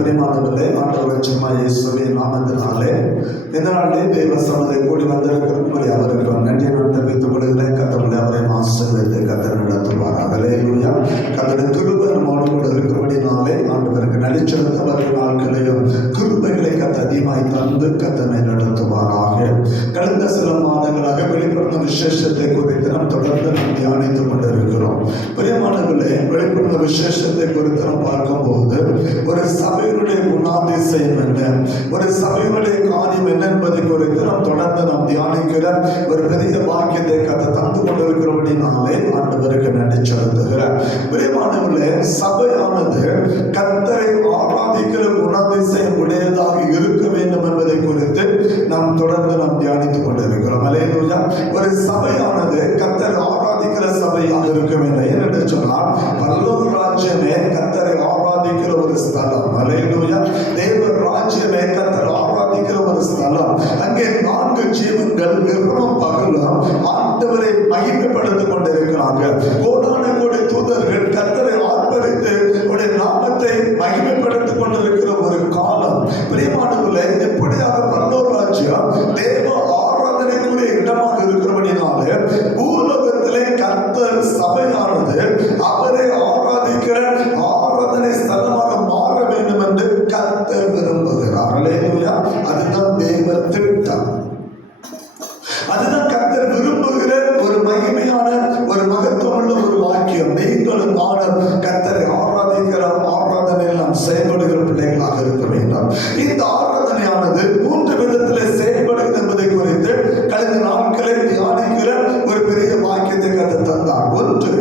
பிரியமானவர்களே, ஆண்டவர் சும்மா இயேசுவின் நாமத்தினாலே இந்த நாளிலே தேவ சமூகத்தை கூடி வந்திருக்கிற உங்களை அவருக்கு நன்றி நான் தெரிவித்துக் கொள்கிறேன். கர்த்தர் அவரை ஆசீர்வதித்து கர்த்தர் நடத்துவார். ஹல்லேலூயா. கர்த்தரின் கிருபை நம்மோடு கூட இருக்கிறபடினாலே ஆண்டவருக்கு நன்றி செலுத்த வரும் நாட்களையும் கிருபைகளை கர்த்தர் அதிகமாய் தந்து கர்த்தரை நடத்துவாராக. கடந்த சில மாதங்களாக வெளிப்படுத்த விசேஷத்தை குறித்து நாம் தொடர்ந்து தியானித்துக் கொண்டிருக்கிறோம். பிரியமானவர்களே, வெளிப்படுத்த விசேஷத்தை குறித்து நாம் பார்க்கும்போது ஒரு சபையினுடைய குணாதிசயம் என்ன, ஒரு சபையினுடைய காரியம் என்ன என்பதை குறித்து நாம் தொடர்ந்து தியானிக்கிற ஒரு பெரிய பாக்கியத்தை கர்த்தர் தந்து கொண்டிருக்கிறபடினாலே ஆண்டவருக்கு நன்றி செலுத்துகிறார். பிரியமானவர்களே, சபையானது கர்த்தரை ஆராதிக்கிற குணாதிசயம் உடையதாக இருக்க வேண்டும் என்பதை குறித்து நாம் தொடர்ந்து தியானித்துக் கொண்டிருக்கிறோம். ஹல்லேலூயா. ஒரு சபையானது கர்த்தரை ஆராதிக்கிற சபையாக இருக்க வேண்டும். ஏனென்று சொன்னால் பரலோக ராஜ்யமே கர்த்தரை ஆராதிக்கிற ஒரு ஸ்தலம். ஹல்லேலூயா. தேவ ராஜ்யமே கர்த்தரை ஆராதிக்கிற ஒரு ஸ்தலம். அங்கே 4 ஜீவன்கள் இரவும் பகலும் ஆண்டவரை மகிமைப்படுத்திக் கொண்டிருக்கிறாங்க. கோடான கோடி தூதர்கள் கர்த்தரை ஆர்ப்பரித்து உடைய நாமத்தை மகிமைப்படுத்திக் கொண்டிருக்கிற ஒரு காலம். பிரியமானவர்களே, எப்படியாக பரலோக ராஜ்யம் தேவ ஆராதனைக்குரிய இடமாக இருக்கிறபடினாலே பூலோகத்திலே கர்த்தர் சபையானது அவரை ஆராதிக்கிற ஆராதனை ஸ்தலமாக மாற வேண்டும் என்று கர்த்தர் விரும்புகிறார். ஹல்லேலூயா. அதுதான் தேவ திட்டம். அதுதான் கர்த்தர் விரும்புகிற ஒரு மகிமையான ஒரு மகத்துவமுள்ள ஒரு வாக்கியம். நீங்களும் நானும் கர்த்தரை ஆராதிக்கிற ஆராதனையில் நாம் செயல்படுகிற பிள்ளைகளாக இருக்க வேண்டும். இந்த ஆராதனையானது 3 விதத்தில் செயல்படுகிறது என்பதை குறித்து கடந்த நாட்களை தியானிக்கிற ஒரு பெரிய வாக்கியத்தை கர்த்தர் தந்தார். ஒன்று,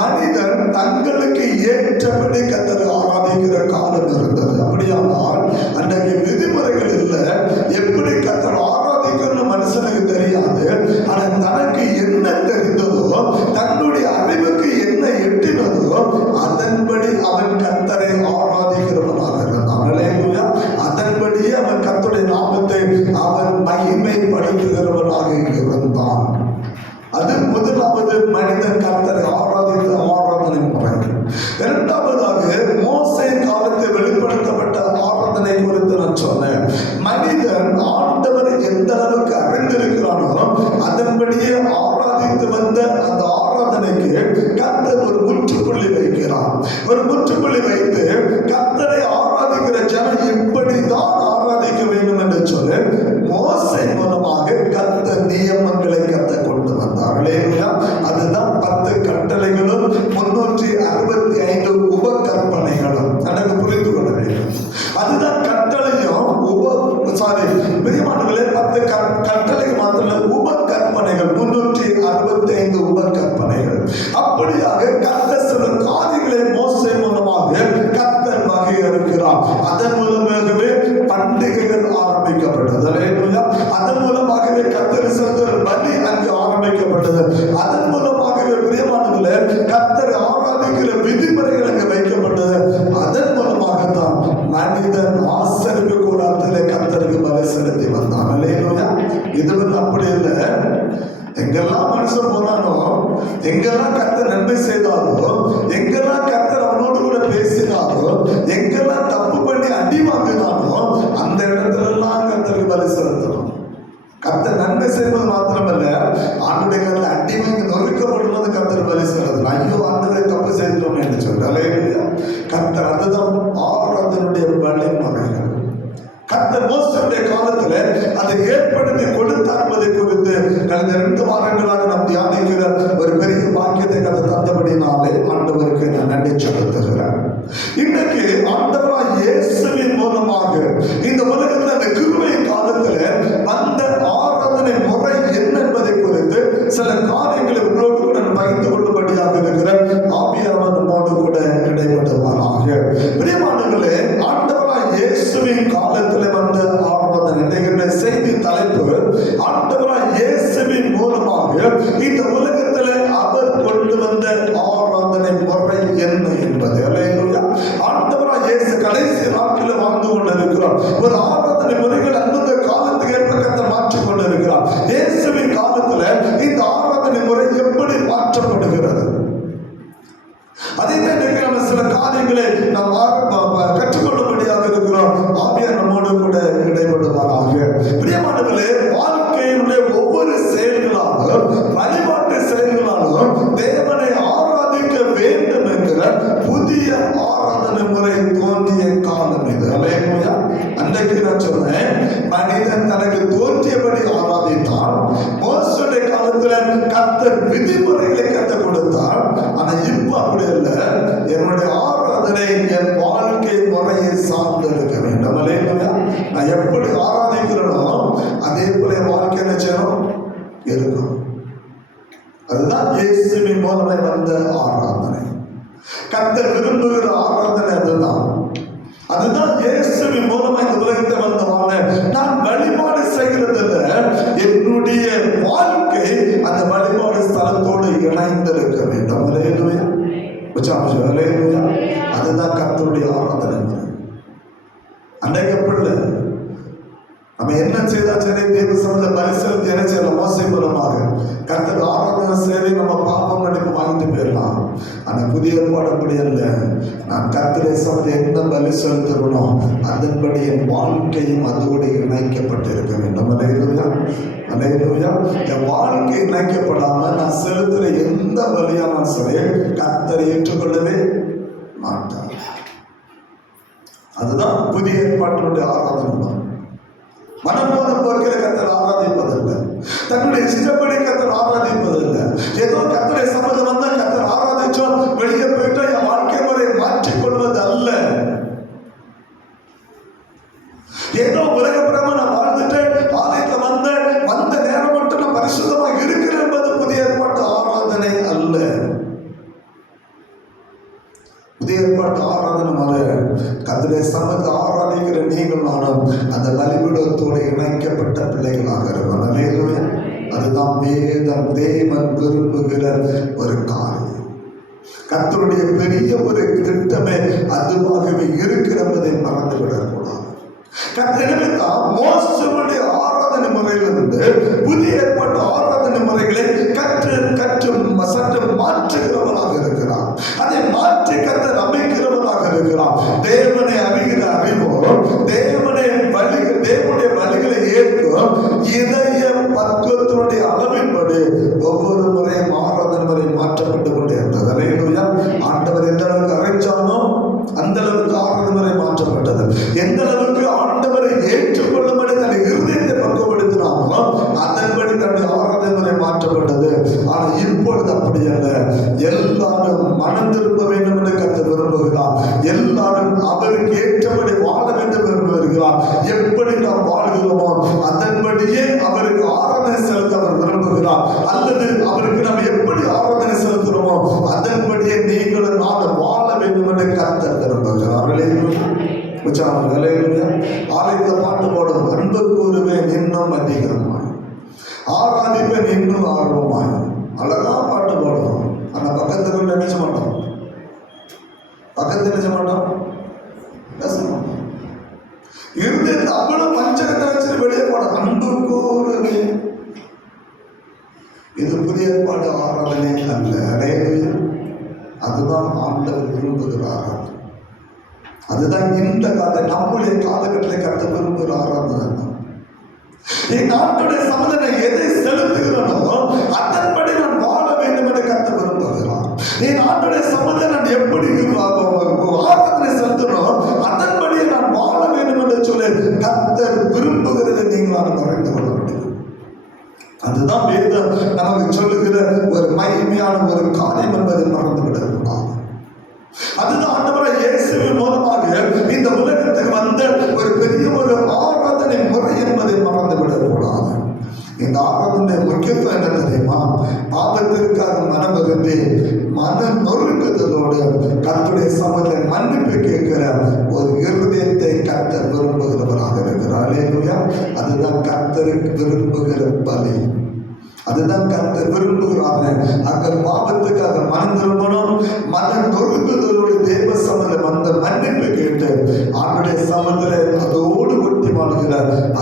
மனிதன் தங்களுக்கு ஏற்றபடி கர்த்தரை ஆராதிக்கிற காலம் இருந்தது. அப்படியானால் அன்றைக்கு விதிமுறைகள் இல்லை. எப்படி கர்த்தர் ஆராதிக்கணும் மனுஷனுக்கு தெரியாது. ஆனால் தனக்கு என்ன தெரிந்ததோ, தன்னுடைய அறிவுக்கு என்ன எட்டினதோ அதன்படி அவன் கர்த்தரை ஆராதிக்கிறவனாக இருந்தான். ஹல்லேலூயா. அதன்படியே அவன் கர்த்தருடைய நாமத்தை அவன் மகிமைப்படுத்துகிறவனாக இருந்தான். அது முதலாவது மனிதன் கர்த்தரை ஆராதித்த ஆராதனை முறை. இரண்டாவதாக மோசே காலத்தில் வெளிப்படுத்தப்பட்ட ஆராதனை குறித்து நான் சொன்னேன். மனிதன் ஆண்டவர் எந்த அளவுக்கு அறிந்திருக்கிறானோ அதன்படியே ஆராதித்து வந்த அந்த ஆராதனைக்கு கர்த்தர் ஒரு முற்றுப்புள்ளி வைக்கிறார். ஒரு முற்றுப்புள்ளி வைத்து கர்த்தரை ஆராதிக்கிற ஜனம் இப்படிதான் ஆராதிக்க வேண்டும் என்று சொல்லி மோசே மூலமாக கர்த்தர் நியமங்களை கர்த்தர் கொண்டு வந்தார். ஹல்லேலூயா. அதுதான் 10 கட்டளைகளும் 365 உபகற்பனைகளும். எனக்கு புரிந்து கொள்ள வேண்டும். அதுதான் கட்டளையும் பிரியமானவர்களே, 10 கட்டளைகள் மாத்திரம் உபகற்பனைகள், 365 உபகற்பனைகள். அப்படியாக கர்த்தர் சில காரியங்களை மோசே மூலமாக கர்த்தர் வகையறுக்கிறார். அதன் மூலமாகவே பண்டிகைகள் ஆரம்பிக்கப்பட்டது. ஹல்லேலூயா. அதன் மூலமாகவே கர்த்தர் செலுத்துகிற பலி அங்கு ஆரம்பிக்கப்பட்டது. அதன் மூலமாகவே பிரியமானவர்களே கர்த்தரை ஆராதிக்கிற விதிமுறைகள் அங்கு வைக்கப்பட்டது. அதன் மூலமாகத்தான் மனிதன் ஆசரிப்பு கூடாரத்திலே கர்த்தருக்கு பலி செலுத்தி வந்தான். ஹல்லேலூயா. இதுவரை அப்படி இல்லை. எங்கெல்லாம் மனுஷன் போனானோ, எங்கெல்லாம் கர்த்தர் நன்மை செய்தாரோ, எங்கெல்லாம் கர்த்தர் அவனோடு கூட பேசினாரோ, எங்கெல்லாம் தப்பு பண்ணி அடி வாங்கினானோ அந்த இடத்துல எல்லாம் கர்த்தருக்கு பலி செலுத்தணும். கர்த்தர் நன்மை செய்வது மாத்திரமல்ல, ஆண்டுடைய கருத்தில் அடி வாங்கி நொறுக்கப்படுவது கர்த்தர் பலி செலுத்தணும். ஐயோ, ஆண்டவரை தப்பு செய்தோம் என்று சொல்றாரு. கர்த்தர் அதுதான் ஆராதனுடைய வழிமுறைகள். கர்த்தர் மோசேயுடைய காலத்துல அதை ஏற்படுத்தி கொடுத்தார் என்பதை குறித்து கடந்த 2 வாரங்களாக நாம் தியானிக்கிற ஒரு பெரிய வாக்கியத்தை கர்த்தர் தந்தபடினாலே ஆண்டவருக்கு நான் நன்றி செலுத்துகிறேன். இன்னைக்கு ஆண்டவராய் இயேசுவின் மூலமாக இந்த உலகத்தில் அந்த கிருபையின் காலத்துல அந்த ஆராதனை முறை என்ன என்பதை குறித்து சில காரியங்களை உங்களோடு கூட பகிர்ந்து கொள்ளும்படியாக இருக்கிற ஆவியானவர் நம்மோடு கூட இடைப்படுவாராக. பிரியமானவர்களே, ஆண்டவராய் இயேசுவின் காலத்தில் வந்த ஆராதனை செய்தி தலைப்பு ஆண்டவராய் இயேசுவின் மூலமாக இந்த உலகத்தில் அவர் கொண்டு வந்த ஆராதனை முறை என்ன என்பது. ஹல்லேலூயா. ஆண்டவராய் இயேசு கடைசி நாட்களில் வாழ்ந்து கொண்டிருக்கிறார். ஒரு ஆராதனை முறைகள் அந்தந்த காலத்துக்கு ஏற்ப கர்த்தர் மாற்றிக் கொண்டிருக்கிறார். இயேசுவின் காலத்தில் இந்த ஆராதனை முறை எப்படி மாற்றப்படுகிறது? அதே மாதிரி சில காரியங்கள் காரியங்களை நாம் கற்றுக்கொள்ளும்படியாக இருக்கிறோம். ஆவியார் நம்மோடு கூட இடைபடுவாராக. பிரியமானவர்களே, வாழ்க்கையினுடைய ஒவ்வொரு செயல்களாலும் வழிபாட்டு செயல்களாலும் தேவனை ஆராதிக்க வேண்டும் என்கிற புதிய ஆராதனை முறை தோன்றிய காலம் இது. அல்லேலூயா. அன்றைக்கு நான் சொன்னேன், மனிதன் தனக்கு தோன்றியபடி ஆராதித்தான். மோசேயுடைய காலத்துல கர்த்தர் விதிமுறைகளை கற்றுக் கொடுத்தார். ஆனா இப்ப அப்படி இல்ல. என்னுடைய ஆராதனை என் வாழ்க்கை முறையை சார்ந்து இருக்க வேண்டும். அல்லேலூயா. நான் எப்படி ஆராதிக்கிறேனோ அதே போல வாழ்க்கை என்ன செய்யணும் இருக்கும். அதுதான் இயேசுவின் மூலமே வந்த ஆராதனை. கர்த்தர் விரும்புகிற ஆராதனை அதுதான். அதுதான் இயேசுவின் மூலமா இந்த உலகத்தை வந்தவான. நான் வழிபாடு செய்கிறதில்ல, என்னுடைய வாழ்க்கை அந்த வழிபாடு ஸ்தலத்தோடு இணைந்திருக்க வேண்டும். அல்லேலூயா. அல்லேலூயா. அதுதான் கர்த்தருடைய ஆராதனை. அன்றைக்கு அப்படி நம்ம என்ன செய்தா சரி, தேவ சமூகத்துல பலி செலுத்தி என்ன செய்யலாம்? மோசே மூலமாக கர்த்தர் ஆராதனை செய்து நம்ம பாவம் மன்னிப்பு வாங்கிட்டு போயிடலாம். ஆனா புதிய ஏற்பாடு அப்படி அல்ல. நான் கர்த்தரை சமூகத்தில் என்ன பலி செலுத்தணும் அதன்படி என் வாழ்க்கையும் அதோடு இணைக்கப்பட்டு இருக்க வேண்டும். அல்லேலூயா. அல்லேலூயா. என் வாழ்க்கை இணைக்கப்படாம நான் செலுத்துற எந்த பலியான சரி கர்த்தரை ஏற்றுக்கொள்ளவே மாட்டார். அதுதான் புதிய ஏற்பாட்டினுடைய ஆராதனை. மனம்போத போக்கில கர்த்தர் ஆராதிப்பதில்லை, தன்னுடைய இஷ்டப்படி கர்த்தர் ஆராதிப்பதில்லை. ஏதோ கர்த்தரை சம்மதம் வந்தா கர்த்தர் ஆராதிச்சோம், வெளியே போயிட்டு என் வாழ்க்கை முறை மாற்றிக் கொள்வது அல்ல. ஏதோ உலகப்புறமா நான் வாழ்ந்துட்டு ஆலயத்தை வந்த நேரம் மட்டும் நான் பரிசுத்தமாக இருக்கிறேன் என்பது புதிய ஏற்பாட்டு ஆராதனை அல்ல. புதிய ஏற்பாட்டு ஆராதனை முறை கர்த்தரை சமூகத்தில் ஆராதிக்கிற நீங்கள் நானும் அந்த பலிபீடத்தோடு இணைக்கப்பட்ட பிள்ளைகளாக இருக்கணும். அல்லேலூயா. அதுதான் வேதம் தேவன் விரும்புகிற ஒரு காரியம். கர்த்தருடைய பெரிய ஒரு திட்டமே அதுவாகவே இருக்கிறதை மறந்து விடக்கூடாது. எனவே தான் மோசேயுடைய ஆராதனை முறையிலிருந்து புதிய ஏற்பாட்டு ஆராதனை முறைகளை சற்று மாற்றுகிறவராக இருக்கிறார். அதை மாற்றி கர்த்தர் அமைக்கிறவராக இருக்கிறார். தேவனை அறிகிற அறிவோம், தேவனுடைய வழிகளை ஏற்கும் இதய பக்குவத்தினுடைய அளவின்படி ஒவ்வொரு முறையும் ஆராதனை முறை மாற்றப்பட்டு கொண்டே இருந்தது. அல்லேலூயா. ஆண்டவர் எந்த அளவுக்கு அறைஞ்சானோ அந்த அளவுக்கு ஆராதனை முறை மாற்றப்பட்டது. எந்த அளவுக்கு ஆண்டவரை ஏற்றுக்கொள்ளும்படி தன்னுடைய இருதயத்தை பக்குவப்படுத்தினாமோ அதன்படி தன்னுடைய ஆராதனை முறை மாற்றப்பட்டது. ஆனா இப்பொழுது அப்படி அல்ல. எல்லாரும் மனம் திரும்ப வேண்டும் என்று கர்த்தர் விரும்புகிறார். எல்லாரும் அவருக்கு ஏற்றபடி வாழ வேண்டும் என்று விரும்புகிறார். எப்படி நாம் வாழ்கிறோமோ அதன்படியே அவருக்கு ஆராதனை செலுத்த அவர் விரும்புகிறார். அல்லது அவருக்கு நாம் எப்படி ஆராதனை செலுத்துகிறோமோ அதன்படியே நீங்களும் நானும் வாழ வேண்டும் என்று கர்த்தர் விரும்புகிறார். ஆலயத்தில் பாட்டு போடும், அன்பு கூறுவேன் இன்னும் அதிகமாய், ஆராதிப்பேன் இன்னும் ஆர்வமாய். அழகா பாட்டு போடுவோம். ஆனா பக்கத்துல நினைச்ச மாட்டோம், பேச மாட்டோம். இருந்தது அவ்வளவு மஞ்சள் வச்சு வெளியே போட அன்பு கூறுவேன். இது புதிய ஏற்பாடு ஆராதனை அல்ல. அல்லேலூயா. அதுதான் ஆண்டவர் விரும்புகிற ஆராதனை. அதுதான் இந்த நம்முடைய காலகட்டத்தை கர்த்தர் விரும்புகிற ஆராதனை. என் நாட்டுடைய சமூகத்தை எதை செலுத்துகிறனோ அதன்படி நான் வாழ வேண்டும் என்று கர்த்தர் விரும்புகிறார். என் நாட்டுடைய சமூகத்தை நான் எப்படி ஆராதனை செலுத்தணும் அதன்படியே நான் வாழ வேண்டும் என்று சொல்லி கர்த்தர் விரும்புகிறதை நீங்களால் அறிந்து கொள்ள முடியும். அதுதான் வேதம் நமக்கு சொல்லுகிற ஒரு மகிமையான ஒரு காரியம் என்பதை மறந்து விடக்கூடாது. அதுதான் ஆண்டவராகிய இயேசுவின் மூலமாக இந்த உலகத்துக்கு வந்த ஒரு பெரிய ஒரு ஆராதனை முறை என்பதை மறந்து விடக்கூடாது. இந்த ஆராதனை முக்கியத்துவம் என்ன தெரியுமா? பாவத்திற்காக மனம் இருந்து மன நொறுக்குதலோடு கர்த்தருடைய சமூகத்தில் மன்னிப்பு கேட்கிற ஒரு இருதயத்தை கர்த்தர் விரும்புகிறவராக இருக்கிறார். அல்லேலூயா. அதுதான் கர்த்தருக்கு விரும்புகிற பலி. அதுதான் கர்த்தர் விரும்புகிறாங்க. அங்க பாவத்துக்காக மனம் திரும்பணும், மன நொறுக்குதலோடு தேவ சமூகத்தில் வந்த மன்னிப்பு கேட்டு அவனுடைய சமூகத்தில் அதோடு ஒட்டி வாழ்கிற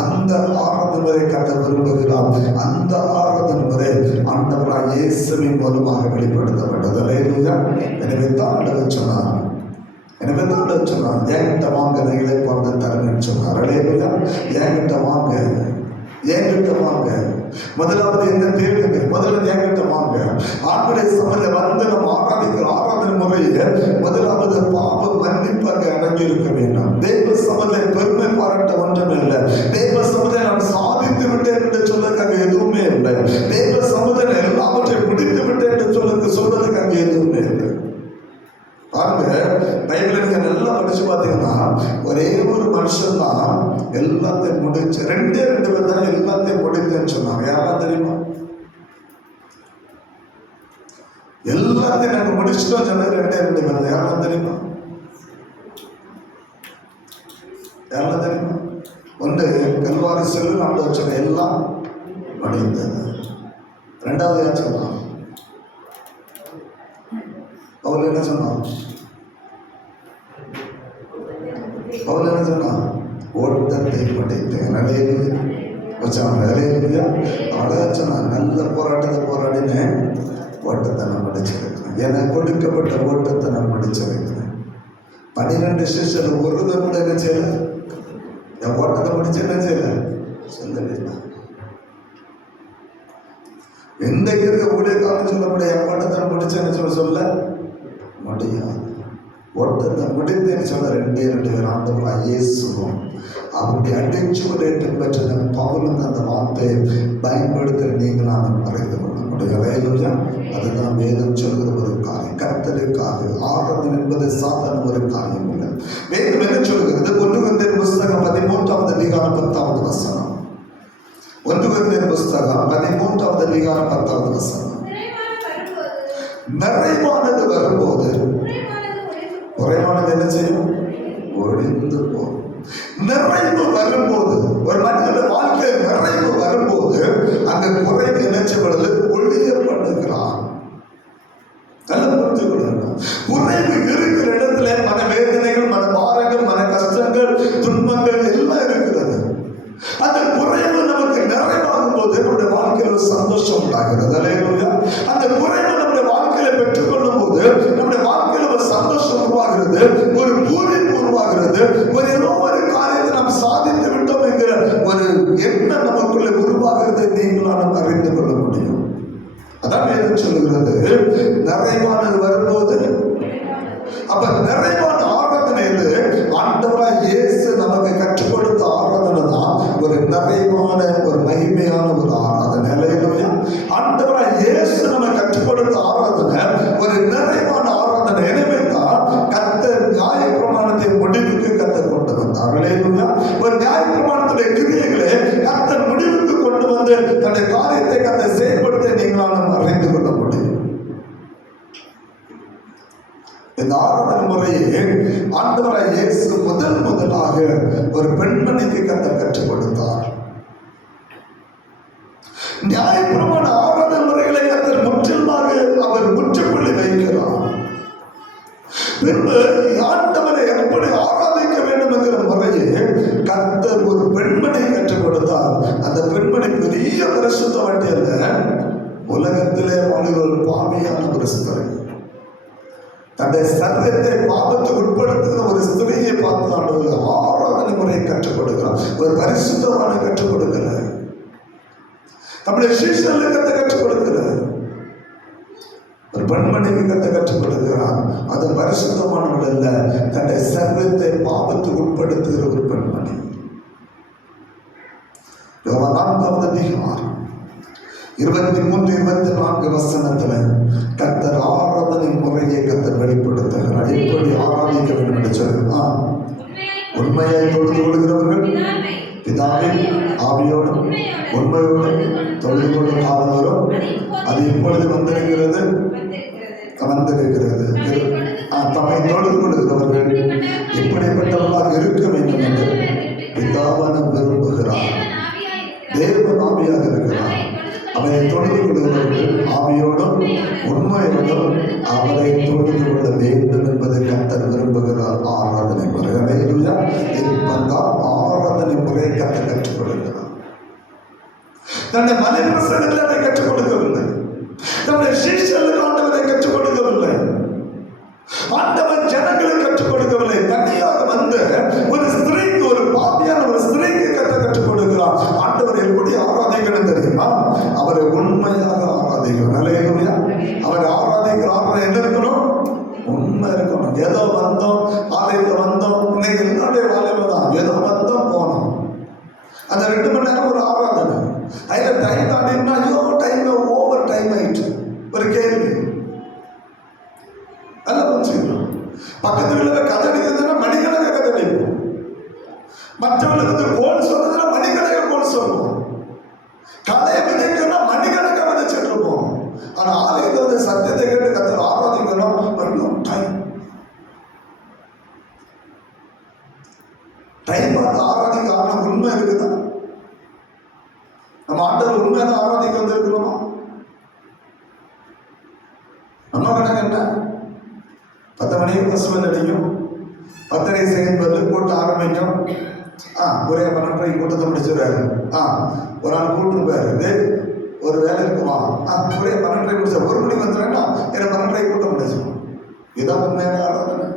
அந்த ஆராதனை முறை கர்த்தர் விரும்புகிறார். அந்த ஆராதனை முறை ஆண்டவராகிய இயேசுவின் மூலமாக வெளிப்படுத்தப்பட்டது. அல்லேலூயா. எனவே தான் ஆண்டவர் சொன்னார். நிபந்தனை சொன்னார், என்கிட்ட வாங்க நான் இளைப்பாறுதல் தரேன்னு சொன்னார். அல்லேலூயா. என்கிட்ட வாங்க, என்கிட்ட வாங்க. முதலாவது என்ன தேடுங்க, முதல்ல என்கிட்ட வாங்க. ஆண்டுடைய சபையில வந்து நம்ம ஆராதிக்கிற ஆராதனை முறையை முதலாவது பாவ மன்னிப்பாக அடங்கி இருக்க வேண்டும். தேவ சபையில பெருமை பாராட்ட ஒன்றும் இல்லை. தேவ சபையில நான் சாதித்து விட்டேன் என்று சொல்றதுக்கு எதுவுமே இல்லை. தேவ சபையில எல்லாவற்றையும் முடித்து விட்டேன் என்று சொல்றதுக்கு அங்கே எதுவுமே இல்லை. பாருங்க, பைபிளை நீங்க நல்லா படிச்சு பார்த்தீங்கன்னா ஒரே ஒரு மனுஷன் தான் எல்லாத்தையும் முடிச்சு, ரெண்டு பேர் தான் எல்லாத்தையும் முடித்தேன்னு சொன்னாங்க. யாரெல்லாம் தெரியுமா? எல்லாத்தையும் நாங்கள் முடிச்சுட்டோம் சொன்னது ரெண்டு பேர் தான். யாரெல்லாம் தெரியுமா? யாரெல்லாம் தெரியுமா? ஒன்று கல்வாரி செல்வம் நம்ம வச்சோம், எல்லாம் முடிந்தது. ரெண்டாவது யார் சொன்னான்? அவள் என்ன சொன்னான்? அவள் என்ன சொன்னான்? ஓட்டத்தை படைத்தேன். வச்சாங்க. அழகா சொன்னான், நல்ல போராட்டத்தை போராடினேன், ஓட்டத்தை நான் படிச்சிருக்கிறேன், என கொடுக்கப்பட்ட ஓட்டத்தை நான் படிச்சிருக்கிறேன். 12 சிஷ்யர் ஒரு கூட என்ன செய்யல, என் ஓட்டத்தை படிச்சு என்ன செய்யல சொல்லவே. எந்த இருக்க ஊழியக்காரன் சொல்ல முடியாது, என் ஓட்டத்தை முடிச்சேன்னு சொல்ல முடியாது. ஓட்டத்தை முடித்தேன்னு சொன்ன 2 பேர் ஆண்டவராக இயேசுவும் அவருடைய அடிச்சுவடேற்றம் பெற்ற பவுலும் அந்த வார்த்தையை பயன்படுத்துகிற நீங்களான மறைந்து கொள்ள முடியும். அதுதான் வேதம் சொல்கிற ஒரு காரியம். கர்த்தருக்காக ஆராதனை என்பது சாதாரண ஒரு காரியம் இல்லை. வேதம் என்ன சொல்கிறது? 1 கொரிந்தியர் புஸ்தகம் 13வது அதிகாரம் 10வது வசனம். 1 கொரிந்தியர் புஸ்தகம் 13வது அதிகாரம் 10வது வசனம். நிறைவானது வரும்போது குறைவானது என்ன செய்யும்? ஒழிந்து போகும். நிறைவு வரும்போது, ஒரு மனிதன வாழ்க்கையில் நிறைவு வரும்போது அந்த குறைவு என்ன செய்வது? ஒழியப்படுகிறான். நல்ல புரிஞ்சு கொள்ளணும். குறைவு இருக்கிற இடத்துல மன வேதனைகள், மன பாரங்கள், மன கஷ்டங்கள், துன்பங்கள் எல்லாம் இருக்கிறது. அந்த குறைவு நமக்கு நிறைவாகும் போது நம்முடைய வாழ்க்கையில் ஒரு சந்தோஷம் உண்டாகிறது. அல்லேலூயா. அந்த குறைவு நம்முடைய வாழ்க்கையில பெற்றுக்கொள்ளும் போது நம்முடைய வாழ்க்கையில ஒரு சந்தோஷம் உருவாகிறது, ஒரு பூரிப்பு உருவாகிறது, ஒரு ஏதோ ஒரு காரியத்தை நாம் சாதித்து விட்டோம் என்கிற ஒரு எண்ணம் நமக்குள்ள உருவாகிறது. நீங்களால் அறிந்து கொள்ள முடியும். அதான் வேதம் சொல்லுகிறது, நிறைவானது வரும்போது. அப்ப நிறைவான ஆராதனையில ஆண்டவராய் இயேசு நமக்கு கற்றுக் கொடுத்த ஆராதனை தான் ஒரு நிறைவான, ஒரு மகிமையான ஒரு ஆராதனை. அல்லேலூயா. ஆண்டவராய் இயேசு நமக்கு கற்றுக் கொடுத்த ஆராதனை ஒரு நிறைவான ஆராதனை. எனவே தான் கர்த்தர் நியாய பிரமாணத்தை முடிவுக்கு கர்த்தர் கொண்டு வந்தார். அல்லேலூயா. ஒரு நியாய பிரமாணத்துடைய கிரியைகளை கர்த்தர் முடிவுக்கு கொண்டு வந்து தன்னுடைய காரியத்தை கர்த்தர் செயல்படுத்த நீங்களால் அறிந்து கொள்ள முடியும். இந்த ஆராதனை முறையை ஆண்டவராய் இயேசு முதலாக ஒரு பெண்மணிக்கு கற்றுக் கொடுத்தார். நியாயப்பிரமாண ஆராதனை முறைகளை கர்த்தர் முற்றிலுமாக அவர் முற்றுப்புள்ளி வைக்கிறார். பின்பு ஆண்டவரை எப்படி ஆராதிக்க வேண்டும் என்கிற முறையை கர்த்தர் ஒரு பெண்மணியை கற்றுக் கொடுத்தார். அந்த பெண்மணி பெரிய பரிசுத்தவட்டி அல்ல, உலகத்திலே வாழ்கிற ஒரு பாவியான ஒரு ஸ்திரீ. தன்னுடைய சரீரத்தை பாவத்துக்கு உட்படுத்துகிற ஒரு ஸ்திரீயை பார்த்து ஆண்டவர் ஆராதனை முறையை கற்றுக் கொடுக்கிறார். ஒரு பரிசுத்தமான கற்றுக் கொடுக்கல, நம்முடைய சீஷர்களுக்கு கற்றுக் கொடுக்கல, ஒரு பெண்மணிக்கு கற்றுக் கொடுக்கிறார். அது பரிசுத்தமானவள் அல்ல, தன்னுடைய சரீரத்தை பாவத்துக்கு உட்படுத்துகிற ஒரு பெண்மணி. 4வது அதிகாரம் 23-24 வசனத்துல கர்த்தர் ஆராதனை முறையை கர்த்தர் வெளிப்படுத்துகிறார். எப்படி ஆராதிக்க வேண்டும் என்று சொல்லுவார். உண்மையை தொழுது கொள்கிறவர்கள் பிதாவின் ஆவியோடும் உண்மையோடும் தொழுது கொள்ளும் காலவரும் அது இப்பொழுது வந்திருக்கிறது. தம்மை தொழுது கொள்கிறவர்கள் எப்படிப்பட்டவர்களாக இருக்க வேண்டும் என்று பிதாவான விரும்புகிறார். தேவன் ஆவியாக இருக்கிறார். அவரை தொழுது கொள்கிறவர்கள் ஆவியோடும் உண்மையோடும் அவரை தொழுது கொள்ள வேண்டும் என்பதை கர்த்தர் விரும்புகிறார். ஆராதனை முறை. இப்பதான் ஆராதனை முறையை கர்த்தர் கற்றுக் கொடுக்கிறார். தன்னுடைய மலைப்பிரசங்கத்தில் அதை கற்றுக் கொடுக்கவில்லை, நம்முடைய சீஷர்களுக்கு ஆண்டவரை கற்றுக் கொடுக்கவில்லை, ஆண்டவர் ஜனங்களை கற்றுக் கொடுக்கவில்லை. ஆலயத்தை வந்தோம். இன்னைக்கு என்னுடைய வேலையில தான் ஏதோ வந்தோம் போனோம். அந்த 2 மணி நேரம் ஒரு ஆராதனை, அதில் டைம் தாண்டினா ஐயோ டைம் ஓவர் டைம் ஆயிடுச்சு. ஒரு கேள்வி நல்லா புரிஞ்சுக்கணும். பக்கத்து வீட்டில் கதை அடிக்கிறதுனா மணிக்கணக்க கதை அடிப்போம். மற்றவர்களுக்கு கோல் சொல்றதுனா மணிக்கணக்க கோல் சொல்லுவோம். கதையை விதைக்கணும்னா மணிக்கணக்க விதைச்சிட்டு இருப்போம். ஆனால் ஆலயத்தை வந்து சத்தியத்தை கேட்டு கத்தர் ஆராதிக்கணும். டைம் பார்த்து ஆராதிக்க ஆன உண்மை இருக்குதா? நம்ம ஆண்டவர் உண்மையான ஆராதிக்க வந்து இருக்கணுமா? நம்ம கணக்கு என்ன? 10 மணிக்கு பஸ் அடிக்கும், 10:30 செகண்ட் கூட்டம் ஆரம்பிக்கும். ஒரே 12:30 கூட்டத்தை முடிச்சிடுறாரு. ஒரு ஆள் கூட்டுருப்பாரு, ஒரு வேலை இருக்குமா, ஒரே 12:30 முடிச்சு 1 மணிக்கு வந்துடுறேன்னா என்ன 12:30 கூட்டம் முடிச்சிடும். இதான் உண்மையான ஆராதனை.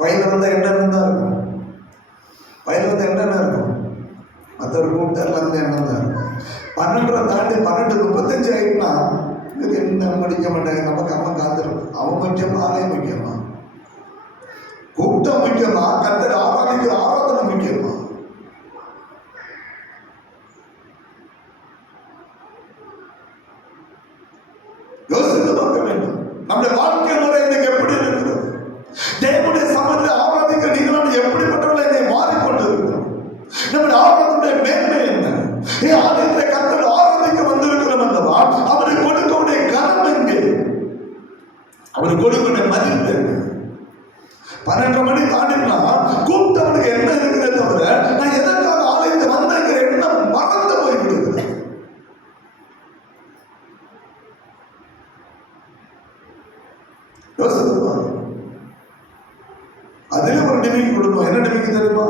வயலில் வந்தால் என்னென்ன தான் இருக்கும், வயலில் வந்து என்னென்ன இருக்கும், மற்ற ஒரு கூட்டத்தில் வந்து எண்ணம் தான் இருக்கும். 12:30 தாண்டி 12:35 ஆகிட்டுனா இது என்ன முடிக்க மாட்டாங்க. நமக்கு அவன் காத்திருக்கும். அவன் முக்கியமா, ஆலயம் முக்கியமா, கூட்டம் முக்கியமா, கத்தர் ஆராதிக்கிற ஆராதனை முக்கியமா? யோசித்து பார்க்க வேண்டும். நம்முடைய வாழ்க்கை முறை இன்னைக்கு எப்படி இருக்கிறது? தேவனுடைய சமூகத்தில் ஆராதிக்க நீங்களும் எப்படிப்பட்டவர்கள் என்னை மாறிக்கொண்டு இருக்கிறோம். நம்முடைய ஆராதனுடைய மேன்மை என்ன? ஆலயத்தை கத்தர் ஆராதிக்க வந்திருக்கிறோம் அல்லவா? அவருக்கு கொடுக்கக்கூடிய கனம் எங்கே? அவருக்கு கொடுக்கக்கூடிய மதிப்பு என்ன? 12 மணி தாண்டினா கூப்பிட்டவனுக்கு என்ன இருக்கிறது தவிர நான் எதற்காக ஆலயத்தை வந்திருக்கிற எண்ணம் மறந்து போய்விடுகிறது. அதிலே ஒரு டிமிக்கி கொடுப்போம். என்ன டிமிக்கி தெரியுமா?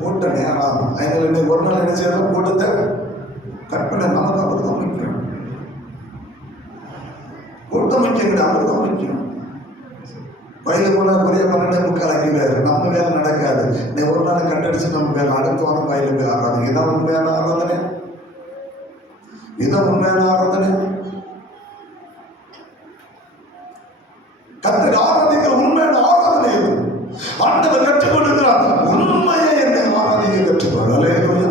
கூட்ட நேரம். அதனால ஒரு நாள் என்ன செய்யணும், கூட்டத்தை கட் பண்ண. நமக்கு அவர் தான் முக்கியம். கூட்டம் முக்கியம் கிடையாது, அவர் தான் முக்கியம். வயது போனால் ஒரே 12:45 ஆகிடுவாரு. நம்ம வேலை நடக்காது. நீ ஒரு நாள் கட்டடிச்சு நம்ம வேலை அடுத்த வாரம் வயலு போய் ஆராதனை. இதான் உண்மையான ஆராதனை. இதான் உண்மையான ஆராதனை. கத்தர் ஆராதிக்கிற உண்மையான ஆராதனை இது. ஆண்டவர் கற்றுக் கொடுக்கிறார். உண்மையை என்னை ஆராதிக்க கற்றுக்கொள். அல்லேலூயா.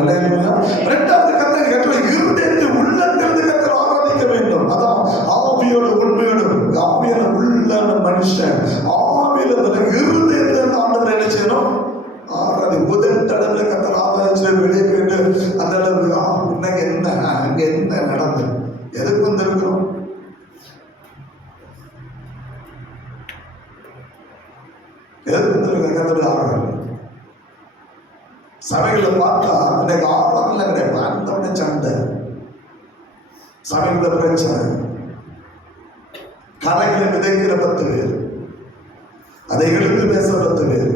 அல்லேலூயா. இரண்டாவது கத்தர் கற்றுக் இருதயத்தை உள்ளத்திலிருந்து கத்தர் ஆராதிக்க வேண்டும். அதான் ஆவியோடு உண்மையோடு. ஆவியோட உள்ளான மனுஷன் ஆவியில இருதயத்திலிருந்து ஆண்டவர் என்ன செய்யணும்? ஆராதி. முதல் தடவை கத்தர் ஆராய்ச்சி வெளியே போயிட்டு அந்த அளவு இன்னைக்கு என்ன, அங்க என்ன நடந்து எதுக்கு வந்திருக்கிறோம்? சபைகளை பார்த்தா இன்னைக்கு ஆராதனை கிடையாது. அந்த சண்டை, சபைகளை பிரச்சனை, கரைகளை விதைக்கிற 10 பேர், அதை எழுந்து பேச 10 பேர்.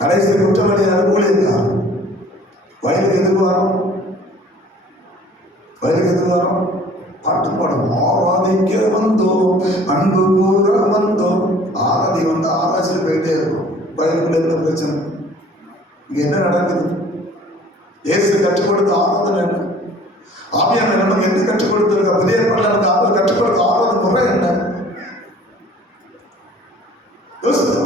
கடைசி குற்றவாளி அனுகூலிக்கா வயலுக்கு எதுக்கு வரும்? வயலுக்கு எதுக்கு வரும்? பாட்டு பாடும். ஆராதிக்க வந்தோம், அன்பு கூற வந்தோம். ஆராதி வந்து ஆராய்ச்சியில் போயிட்டே இருக்கும். வயலுக்குள்ள இருந்த பிரச்சனை. இங்க என்ன நடக்குது? இயேசு கற்றுக் கொடுத்த ஆராதனை என்ன? ஆவியான நமக்கு என்ன கற்றுக் கொடுத்திருக்க? புதிய ஏற்பாட்டில் நமக்கு அவர் கற்றுக் கொடுத்த ஆராதனை முறை என்ன? யோசித்து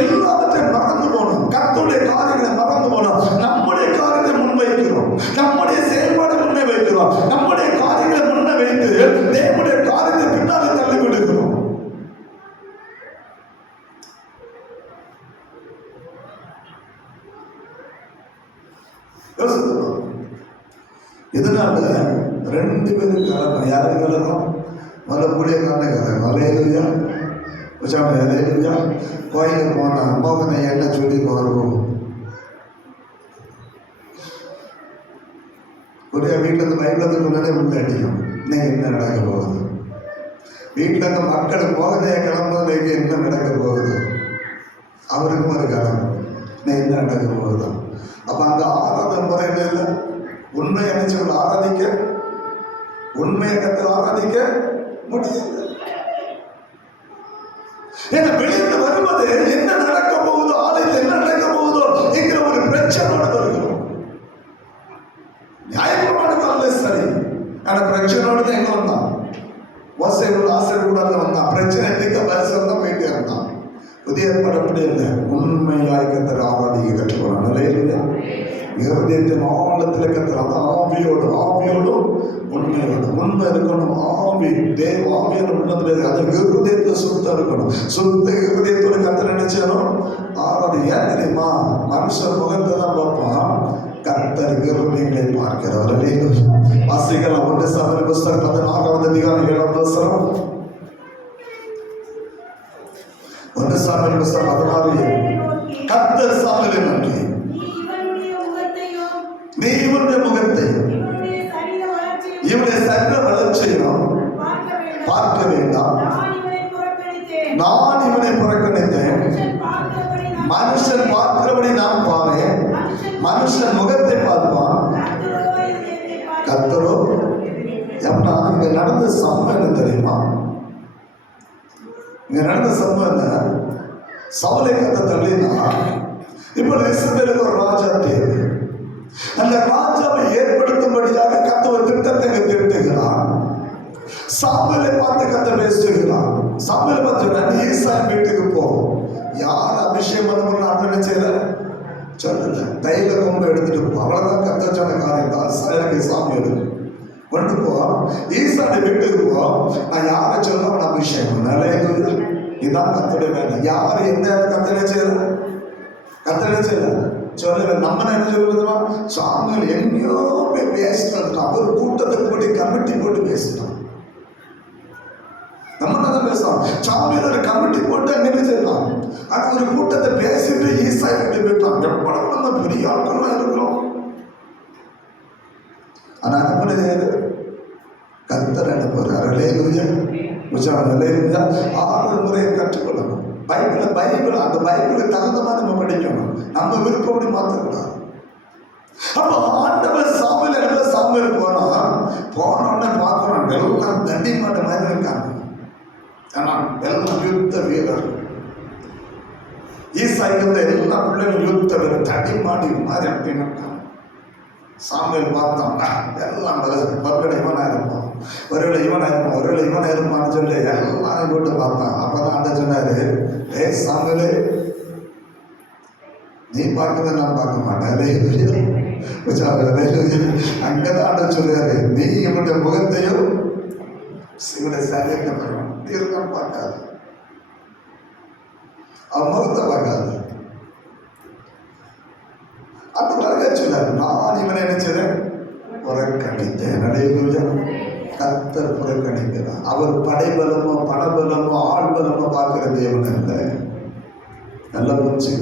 எல்லாவற்றையும் மறந்து போனோம். கர்த்தருடைய காரியங்களை மறந்து போனோம். நம்முடைய காரியத்தை முன்வைக்கிறோம், நம்முடைய செயல்பாடு முன்னே வைக்கிறோம். நம்முடைய காரியங்களை முன்ன வைத்து தேவனுடைய காரியத்தை பின்னாலே தள்ளி விடுகிறோம். இதனால 2 பேருக்கு கலக்கம். யாருக்கு கலக்கம்? முதல்ல ஊழியக்காரனே கலக்கம். அல்லேலூயா. அல்லேலூயா. கோயிலுக்கு போனா மோகனை என்ன சொல்லி வருவோம். ஒரே வீட்டில் இருந்து பைபிளத்துக்கு முன்னாடியே முன்னாடியும் இன்னைக்கு என்ன நடக்க போகுது? வீட்டில் இருந்த மக்கள் மோகனையை கிளம்புறதுக்கு என்ன நடக்க போகுது? அவருக்கும் ஒரு காலம் இன்னைக்கு என்ன நடக்க போகுது? அப்ப அந்த ஆராதனை முறை இல்லை. உண்மை நினைச்சவங்க ஆராதிக்க, உண்மையை கற்று ஆராதிக்க முடியாது. வெளியிட்டு வருவது என்ன நடக்க போகுதோ, ஆலயத்தில் என்ன நடக்க போகுதோ என்கிற ஒரு பிரச்சனையோடு வருகிறோம். நியாயப்பிரமாண காலம் சரி, ஆனா பிரச்சனையோடு தான் எங்க வந்தான்? மோசேயோட ஆசிரியர் கூட வந்தான். பிரச்சனை எடுக்க பரிசல் தான் போயிட்டே இருந்தான். புதிய ஏற்பாடு அப்படி இல்லை. உண்மையாய் கர்த்தரை ஆராதிக்க கற்றுக்கொள்ளணும். அல்லேலூயா. இருதயத்தின் ஆழத்தில் கர்த்தர், அந்த ஆவியோடும் உண்மையோடும். உண்மை இருக்கணும். ஆவி தேவ ஆவியான உள்ளத்துல அது இருதயத்துல சுத்தம் இருக்கணும். சுத்த இருதயத்தோட கர்த்தரை நினைச்சாலும் ஆராதி. ஏன் தெரியுமா? மனுஷன் முகத்தை தான் பார்ப்பான், கர்த்தர் இருதயங்களை பார்க்கிறவர். அல்லேலூயா. வாசிக்கலாம். 1 சாமுவேல் புஸ்தகம் 16வது அதிகாரம் 7வது வசனம். 1 சாமுவேல் புஸ்தகம் 16:7. கர்த்தர் சாமுவேலை நோக்கி, நீ இவனுடைய முகத்தையும் இவனுடைய சரீர வளர்ச்சியும் பார்க்க வேண்டாம். நான் இவனை புறக்கணித்தேன். மனுஷன் பார்க்கிறபடி நான் பாரேன். மனுஷன் முகத்தை பார்ப்பான், கர்த்தரோ. எப்பனா இங்க நடந்த சம்பவம் என்ன தெரியுமா? இங்க நடந்த சம்பவம் என்ன? சவுலை கர்த்தர் தள்ளினா இப்போ இஸ்ரவேலுக்கு ஒரு ராஜா தேவை. அந்த ராஜாவை ஏற்படுத்தும்படியாக கர்த்தர் திட்டத்தை திட்டுகிறார். சாமுவேலை பார்த்து கர்த்தர் பேசுகிறார். சாமுவேலை பார்த்து, நீ ஈசாய் வீட்டுக்கு போ. யார் அபிஷேகம் பண்ணணும் என்ன செய்யல சொல்லல. தைல கொம்பு எடுத்துட்டு போ. அவ்வளவுதான் கர்த்தர் சொன்ன காரியம் தான். சாமுவேல் கொண்டு போ, ஈசாய் வீட்டுக்கு போ. நான் யாரை சொல்ல அபிஷேகம் பண்ணல. இதுதான் கர்த்தருடைய வேலை. யாரு என்ன கர்த்தரை செய்யல, கர்த்தரை செய்யல சொல்ல. நம்ம என்ன சொல்லுவதுமா? சாமுவேல் எங்கேயோ போய் பேசிட்டு அவர் கூட்டத்தை கூட்டி கமிட்டி போட்டு பேசிட்டான். நம்ம தான் பேசலாம். சாமுவேல் ஒரு கமிட்டி போட்டு அங்கே செய்யலாம். அது ஒரு கூட்டத்தை பேசிட்டு ஈசாய் கிட்ட போயிட்டான். எவ்வளவு நம்ம பெரிய ஆட்களா இருக்கிறோம். ஆனா அனுப்புனது கர்த்தர் அனுப்புறார். அல்லேலூயா. 6 முறையை கற்றுக்கொள்ளணும். பைபிள் அந்த பைபிளுக்கு தகுந்த மாதிரி நம்ம படிக்கணும். நம்ம விருப்பப்படி மாற்றக்கூடாது. அப்போ ஆண்டவர் சாமுவேல் போனோடனே பார்க்கணும், எல்லாம் தண்டி மாட்ட மாதிரி இருக்காங்க. ஆனா எல்லாம் யுத்த வீரர். ஈசாய்க்கு இருந்த எல்லா பிள்ளைகளும் யுத்த வீரர், தடி மாடி மாதிரி அப்படின்னு இருக்காங்க. சாமுவேல் பார்த்தான், எல்லாம் ஒருவேளை இவனா இருப்பான், ஒருவேளை இவனா இருப்பான்னு சொல்லி எல்லாரும் போட்டு பார்த்தான். அப்பதான் ஆண்டவர் சொன்னாரு, சாமுவேலே, நீ பார்க்கறத நான் பார்க்க மாட்டேன். அங்கதான் ஆண்டவர் சொல்றாரு, நீ இவனுடைய முகத்தையும் இவனுடைய சரீரத்தை இருக்கான்னு பார்க்காது, அவன் முகத்தை பார்க்காது. அந்த மாதிரி சொன்னார், நான் இவனை நினைச்சேன் புறக்கணித்தேன். நடைபெறும் கர்த்தர் புறக்கணிக்கிறார். அவர் படைபலமோ பணபலமோ ஆள்பலமோ பார்க்கிற தேவன் அல்ல. நல்ல புரிஞ்சு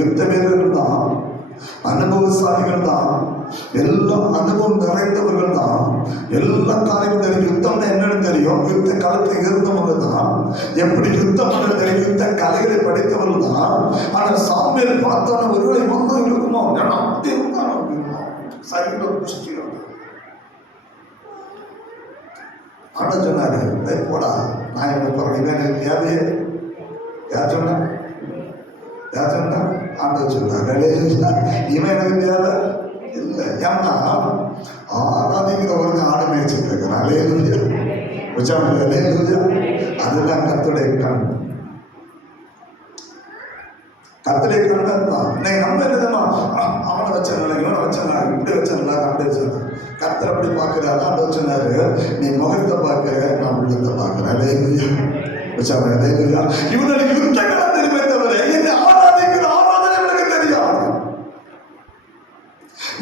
யுத்த வீரர்கள் தான், அனுபவசாலிகள் தான், எல்லாம் அனுபவம் நிறைந்தவர்கள் தான். எல்லா காரியமும் தெரியும். யுத்தம்னா என்னன்னு தெரியும். யுத்த காலத்தில் இருந்தவங்க தான். எப்படி யுத்தம் பண்ண தெரியும். யுத்த கலைகளை படித்தவர்கள் தான். ஆனா சாமுவேல் பார்த்தோன்னா ஒருவேளை ஒன்றும் இருக்குமோ, ஏன்னா அப்படி இருந்தாலும் சரிங்க புஷ்டிகள். ஆனா சொன்னாரு, போடா, நான் என்ன போறேன், எனக்கு தேவையே. யார் சொன்ன ஆண்டவர் சொன்னார், இவன் எனக்கு தேவை இல்லை. ஏன்னா ஆராதிக்கிறவருக்கு ஆடு மேய்ச்சிட்டு இருக்கிறான். அல்லேலூயா. அதுதான் கர்த்தருடைய கண். கர்த்தருடைய கண் தான். இன்னைக்கு நம்ம என்னதுமா, அவனை வச்சனால இவனை வச்சனால இப்படி வச்சனால அப்படி வச்சனால. கர்த்தர் அப்படி பார்க்கிறாரு. ஆண்டவர் சொன்னாரு, நீ முகத்தை பார்க்கிற, நான் உள்ளத்தை பார்க்கிறேன். அல்லேலூயா. இவனுடைய யுத்தங்களை தெரியுமே தவிர என்னை ஆராதிக்கிற ஆராதனை எனக்கு தெரியாது.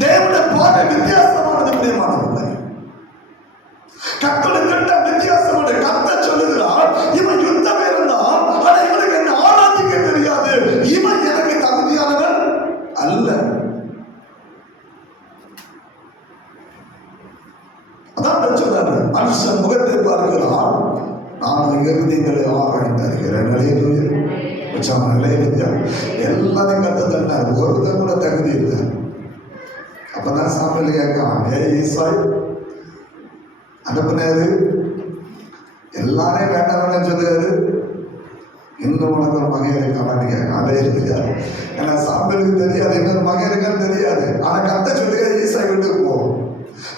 தேவனுடைய பார்வை வித்தியாசமானது. பிரியமானவர்களே, கர்த்தருடைய திட்டம் வித்தியாசமானது. கர்த்தர் சொல்லுகிறார், இவன் யுத்தம் இருந்தால் ஆனா இவனுக்கு என்ன ஆராதிக்க தெரியாது, இவன் எனக்கு தகுதியானவன் அல்ல. அதான் சொல்றாரு, மனுஷன் முகத்தை பார்க்கிறான், நான் இருதயங்களை ஆராய்ந்து அறிகிறேன். எல்லாத்தையும் கத்துத்தார். ஒருத்தர் கூட தகுதி இல்லை. அப்பதான் சாமுவேல் கேட்கான், ஈசாய் அனுப்புனாரு, எல்லாரையும் வேண்டாம் சொல்லுறாரு, இன்னும் உனக்கு ஒரு மகன் இருக்கான்னு கேட்க. அதே இல்லையா? ஏன்னா சாமுவேலுக்கு தெரியாது இன்னொரு மகன் இருக்கான்னு தெரியாது. ஆனா கத்த சொல்லுங்க, ஈசாய் வீட்டுக்கு போ.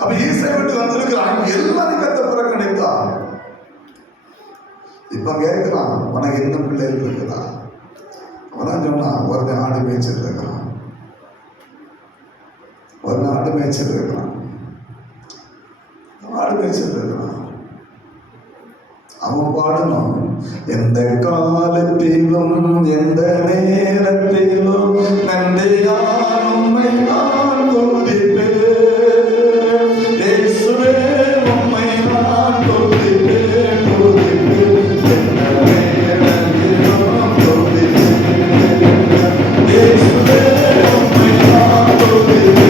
அப்ப ஈசை விட்டு வந்திருக்கிறான், எல்லாரும் கத்த புறக்கணித்தான். இப்ப கேட்கிறான், உனக்கு என்ன பிள்ளைகள் இருக்குதா? அவன் சொன்னான், ஒரு ஆடு மேய்ச்சல் இருக்கிறான், ஒரு ஆடு மேய்ச்சல் இருக்கிறான், ஆடு மேய்ச்சல் இருக்கிறான். அவன் பாடணும், எந்த காலத்திலும் எந்த நேரத்திலும் நன்றியான் உம்மை நான் துதிப்பேன், இயேசுவே உம்மை நான் துதிப்பேன், எந்த நேரத்திலும் துதிப்பேன், இயேசுவே உம்மை நான் துதிப்பேன்,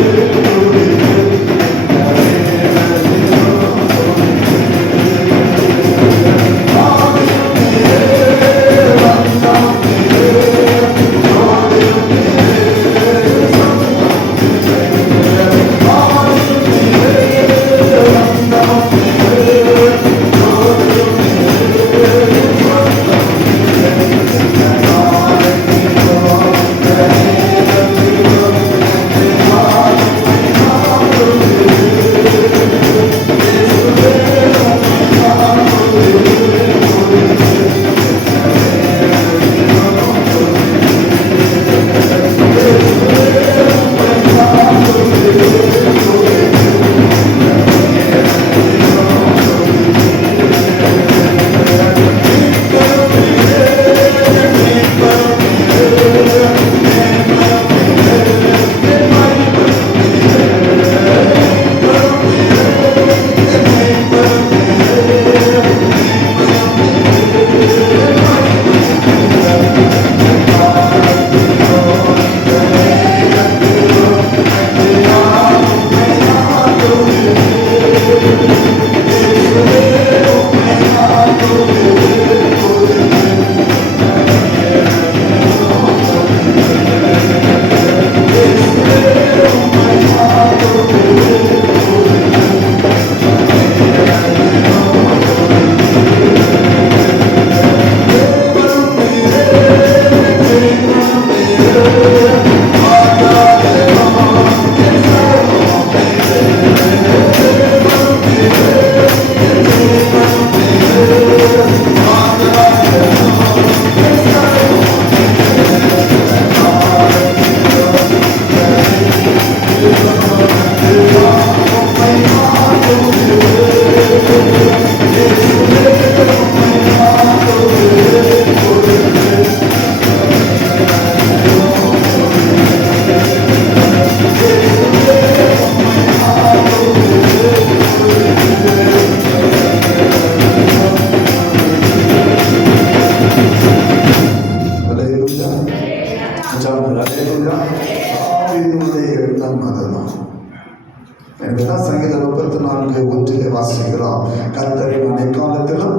சங்கீதம் 34:1 வாசிக்கிறோம். கர்த்தரை நான் எக்காலத்திலும்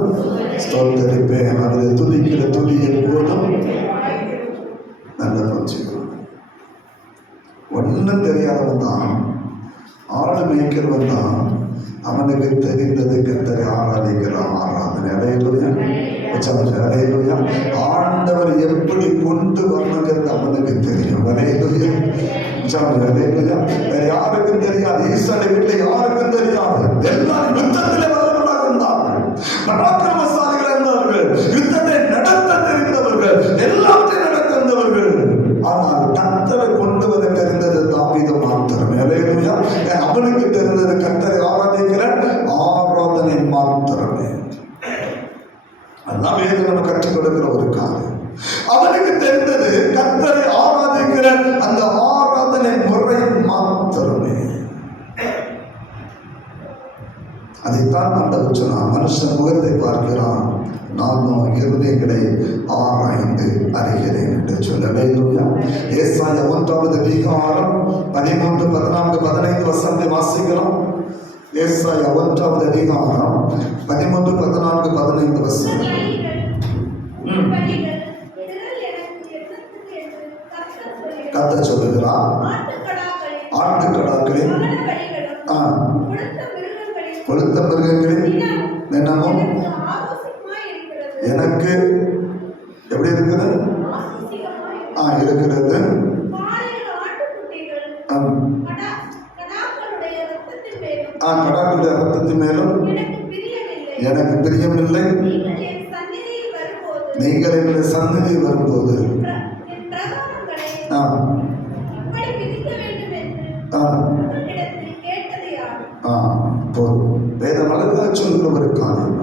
ஸ்தோத்தரிப்பேன், அவரது துதிக்கிற துதி எப்போதும் நல்ல பஞ்சுக்கிறோம். ஒன்றும் தெரியாதவன் தான், ஆடு மேய்க்கிறவன் தான், அவனுக்கு தெரிந்தது கர்த்தரை ஆராதிக்கிற ஆராதனை. அலையலுயா, அலையலுயா. ஆண்டவர் எப்படி கொண்டு வரணுங்கிறது அவனுக்கு தெரியும். அலையலுயா, அலையலுயா. வேற யாருக்கும் தெரியாது. ஈசாலை வீட்டில் யாருக்கும் தெரியாது. எல்லாரும் யுத்தத்திலே வல்லவர்களாக இருந்தார்கள், பராக்கிரமசாலிகள் இருந்தார்கள், யுத்தத்தை நடத்த தெரிந்தவர்கள், எல்லாத்தையும் நடத்த தெரிந்தவர்கள். ஆனால் கர்த்தரை கொண்டு வர தெரிந்தது தாவீது மாத்திரமே. அலையலுயா. அவனுக்கு தெரிந்தது கர்த்தரை ஆராதிக்கிற ஆராதனை மாத்திரமே. அதான் வேதம் நம்ம கற்றுக் கொடுக்கிற ஒரு காரியம். அவனுக்கு தெரிந்தது கர்த்தரை ஆராதிக்கிற அந்த ஆராதனை முறை மாத்திரமே. அதைத்தான் ஆண்டவர் சொன்னார், மனுஷன் முகத்தை பார்க்கிறான், நானும் இருதயங்களை ஆராய்ந்து அறிகிறேன் என்று சொல்லவே. ஏசாயா 1வது அதிகாரம் 13, 14, 15 வசனத்தை வாசிக்கிறோம். ஏசாயா 1வது அதிகாரம் 13, 14, 15 வசனம். கர்த்தர் சொல்லுகிறார், ஆட்டுக்கடாக்களின் கொழுத்த மிருகங்களின் நினமும் எனக்கு எப்படி இருக்குது? இருக்கிறது. கடாக்களுடைய ரத்தத்தின் மேலும் எனக்கு பிரியமில்லை. நீங்கள் என்னுடைய சந்நிதி வரும்போது போதும். வேதம் அழகாக சொல்கிற ஒரு காரியம்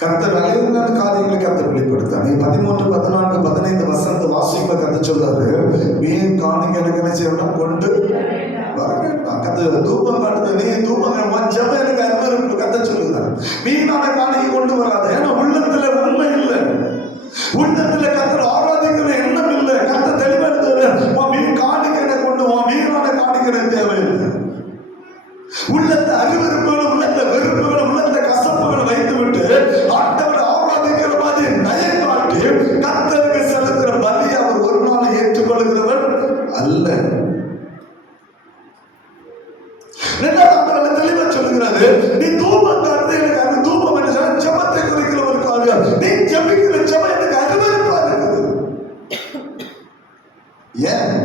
கர்த்தர் அழகான காரியங்களை கர்த்தர் வெளிப்படுத்த. நீ 13, 14, 15 வசந்த வாசிகளை கர்த்தர் சொல்றாரு. வீண் காணிக்கை எனக்கு என்ன செய்யணும்? கொண்டு வர வேண்டாம். கர்த்தர் தூபம் காட்டுது. நீ தூபம் ஜெபம் எனக்கு அருமை கர்த்தர் சொல்லுகிறார். வீணான காணிக்கை கொண்டு வராது. ஏன்னா உள்ளத்துல உண்மை இல்லை. உள்ளத்துல கர்த்தர் ஆராதிக்கிற எண்ணம் இல்லை. கர்த்தர் தெளிவெடுத்து வீண் காணிக்கை கொண்டு வீணான காணிக்கை தேவையில்லை. உள்ளத்தை அருவருப்புகளும் உள்ளத்தை வெறுப்புகளும் உள்ளத்தை கசப்புகளை வைத்து விட்டு ஆண்டவரை ஆராதிக்கிற மாதிரி நயம் காட்டி கர்த்தருக்கு செலுத்துகிற பலியை அவர் ஒரு நாள் ஏற்றுக்கொள்கிறவர் அல்ல. இரண்டாவது தெளிவா சொல்லுகிறாரு. நீ தூபம் காட்டு எனக்கு அது தூபம் என்று சொன்ன ஜெபத்தை குறிக்கிற ஒரு காரியம். நீ ஜெபிக்கிற ஜெபம் எனக்கு அருவருப்பா இருக்குது. ஏன்?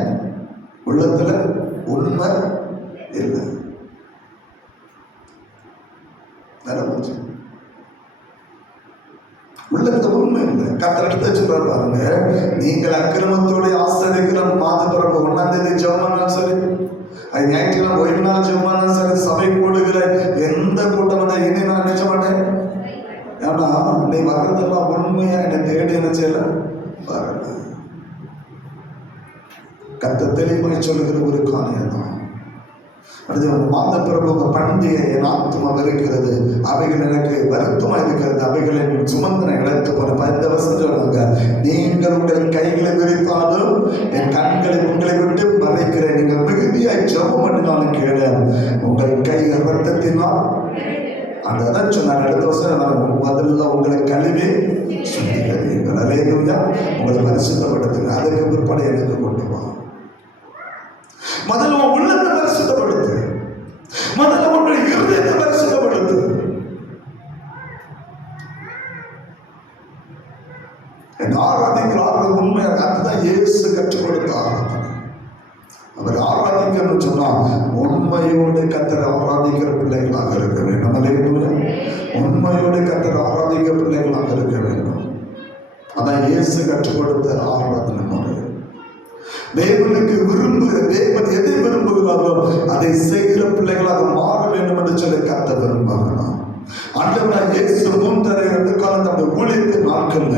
உள்ளத்துல உண்மை இல்லை. உள்ளத்துல உண்மை இல்லை. கர்த்தர் எடுத்து வச்சுப்பாரு பாருங்க. நீங்கள் அக்கிரமத்தோட ஆசிரியக்கிற மாத பிறப்பு 1ஆம் தேதி ஜெபமானாலும் சரி, அது ஞாயிற்றுக்கிழமை ஓய்வு நாள் ஜெபமானாலும் சரி, சபை கூடுகிற எந்த கூட்டம் தான் இனி நான் நினைச்ச மாட்டேன். ஏன்னா நீ வர்றதெல்லாம் உண்மையா என்னை தேடி என்ன செய்யல வரல. கர்த்தர் தெளிவாய் சொல்லுகிற ஒரு காரியம் தான். மாத பிறகு பண்டிகை என் ஆத்மா இருக்கிறது, அவைகள் எனக்கு வருத்தமா இருக்கிறது, அவைகளை சுமந்தனை இழத்து போன இந்த வருஷம் சொல்றாங்க. நீங்கள் உங்கள் கைகளை விரித்தாலும் என் கண்களை உங்களை விட்டு மறைக்கிறேன். நீங்கள் மிகுதியாய் ஜெபம் பண்ணினாலும் கேள உங்கள் கை ரத்தத்தினால் அதான் சொன்னாங்க. அடுத்த வருஷம் முதல்ல உங்களை கழுவி சுத்திக்கிறீர்கள். அல்லேலூயா. உங்களை பரிசுத்தப்படுத்துங்க. அதுக்கு பிற்பாடு எனக்கு கொண்டு வா. முதல்ல உள்ளத்தை பரிசுத்தப்படுத்து. முதல்ல உன்னுடைய இருதயத்தை பரிசுத்தப்படுத்து. ஆராதிக்கிற ஆராதனை உண்மையாக அதுதான் இயேசு கற்றுக் கொடுத்த ஆராதனை. அவர் ஆராதிக்கணும்னு சொன்னா உண்மையோடு கர்த்தரை ஆராதிக்கிற பிள்ளைகளாக இருக்க வேண்டும். அல்லேலூயா. உண்மையோடு கர்த்தரை ஆராதிக்கிற பிள்ளைகளாக இருக்க வேண்டும். அதான் இயேசு கற்றுக் கொடுத்த ஆராதனை முறை. தேவனுக்கு விரும்புகிற தேவன் எதை விரும்புகிறாரோ அதை செய்கிற பிள்ளைகளாக மாற வேண்டும் என்று சொல்லி கர்த்தர் விரும்புகிறார். ஆண்டவராகிய இயேசு முன்தரையிலிருந்து காலத்துடைய ஊழியத்தின் நாட்கள்ல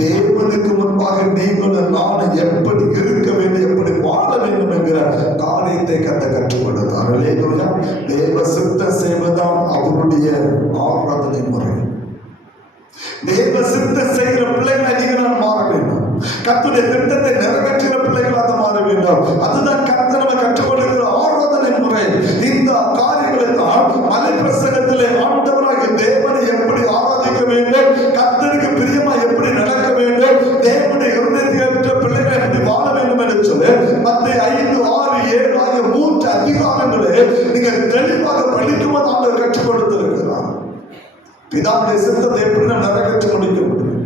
தேவனுக்கு முன்பாக நீங்களும் நானும் எப்படி இருக்க வேண்டும், எப்படி வாழ வேண்டும் என்கிற காரியத்தை கற்றுக் கொடுத்தார். அல்லேலூயா. தேவ சித்தம் செய்வதுதான் அவருடைய ஆராதனை முறை. தேவ சித்தம் செய்கிற பிள்ளைகளை நீங்கள் மாற வேண்டும். கர்த்தருடைய திட்டத்தை நிறைவேற்றுகிற பிள்ளைகளாக மாற வேண்டும். அதுதான் கர்த்தர் நம்ம கற்றுக்கொள்கிற ஆராதனை முறை. இந்த காரியங்களை தான் மலை பிரசங்கத்திலே ஆண்டவராகிய தேவனை எப்படி ஆராதிக்க வேண்டும், கர்த்தருக்கு பிரியமா எப்படி நடக்க வேண்டும், தேவனுடைய இருதயத்தை ஏற்ற பிள்ளைகளை எப்படி வாழ வேண்டும் என்று சொல்லி மத்தேயு 5, 6, 7 ஆகிய 3 அதிகாரங்களை நீங்கள் தெளிவாக படிக்கும்போது ஆண்டவர் கற்றுக் கொடுத்திருக்கிறார். பிதாவுடைய சித்தத்தை எப்படி நாம் நிறைவேற்ற முடிக்க முடியும்,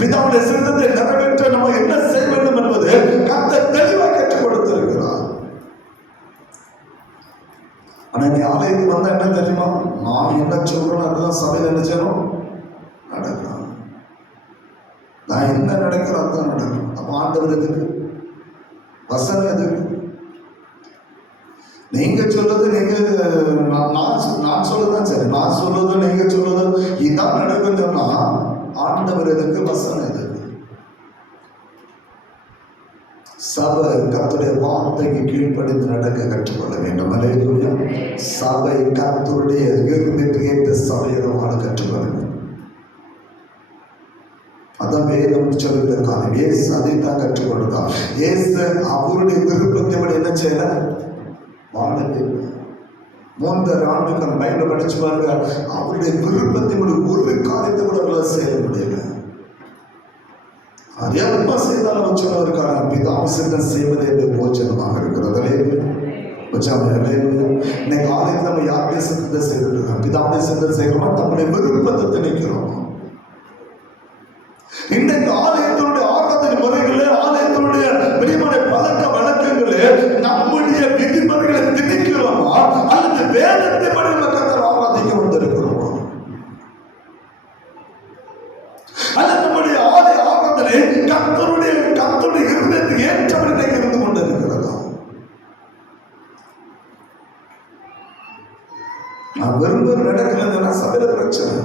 பிதாவுடைய சித்தத்தை நிறைவேற்ற நம்ம என்ன செய்ய வேண்டும் என்பது கர்த்தர் தெளிவாக கற்றுக் கொடுத்திருக்கிறார். ஆனா நீ ஆலயத்துக்கு வந்தா என்ன தெரியுமா, நான் என்ன சொல்றேன் அதுதான் சபையில் என்ன செய்யணும் நடக்கும். நான் என்ன நடக்கிறோம் அதுதான் நடக்கும். அப்ப ஆண்டவர் எதுக்கு, வசனம் எதுக்கு? நீங்க சொல்றது நீங்க நான் சொல்லுதான் சரி, நான் சொல்றது நீங்க சொல்றது இதான் நடக்கும் சொன்னா ஆண்டவர் எதுக்கு, வசனம் எதுக்கு? சபை கர்த்தருடைய வார்த்தைக்கு கீழ்ப்படிந்து நடக்க கற்றுக்கொள்ள வேண்டும். அல்லேலூயா. சபை கர்த்தருடைய இருதயத்துக்கு ஏற்ற சபையை வாழ கற்றுக்கொள்ள வேண்டும். அதான் வேதம் சொல்லுகிற காலம். இயேசு அதைத்தான் கற்றுக் கொடுத்தார். இயேசு அவருடைய விருப்பத்தை விட என்ன செய்யல, வாழவே இல்லை. 3 ஆண்டுகள் மைண்ட படிச்சு பாருங்க, அவருடைய விருப்பத்தை விட ஒரு காரியத்தை கூட அவர்களால் செய்ய முடியல. அது எப்ப செய்தாலும் வச்சுருக்காங்க. பிதாவை சித்தம் செய்வது என்று போச்சனமாக இருக்கிறது. இன்னைக்கு ஆலயத்தில் நம்ம யாருடைய சித்தத்தை செய்துட்டு இருக்கோம், பிதாவுடைய சித்தம் செய்கிறோமா, நம்முடைய விருப்பத்தை திணிக்கிறோம். இன்றைக்கு ஆலயத்தினுடைய ஆராதனை முறைகளே, ஆலயத்தினுடைய வெளிமான பழக்க வழக்கங்களே நம்முடைய விதிமுறைகளை திணிக்கிறோமா அல்லது வேதத்தை படி கர்த்தர் ஆராதிக்க வந்திருக்கிறோம். அது நம்முடைய ஆலய ஆராதனை கர்த்தருடைய இருதயத்துக்கு ஏற்றபடி இருந்து கொண்டிருக்கிறதா? நான் விரும்ப நடக்கலன்னா சபையில பிரச்சனை.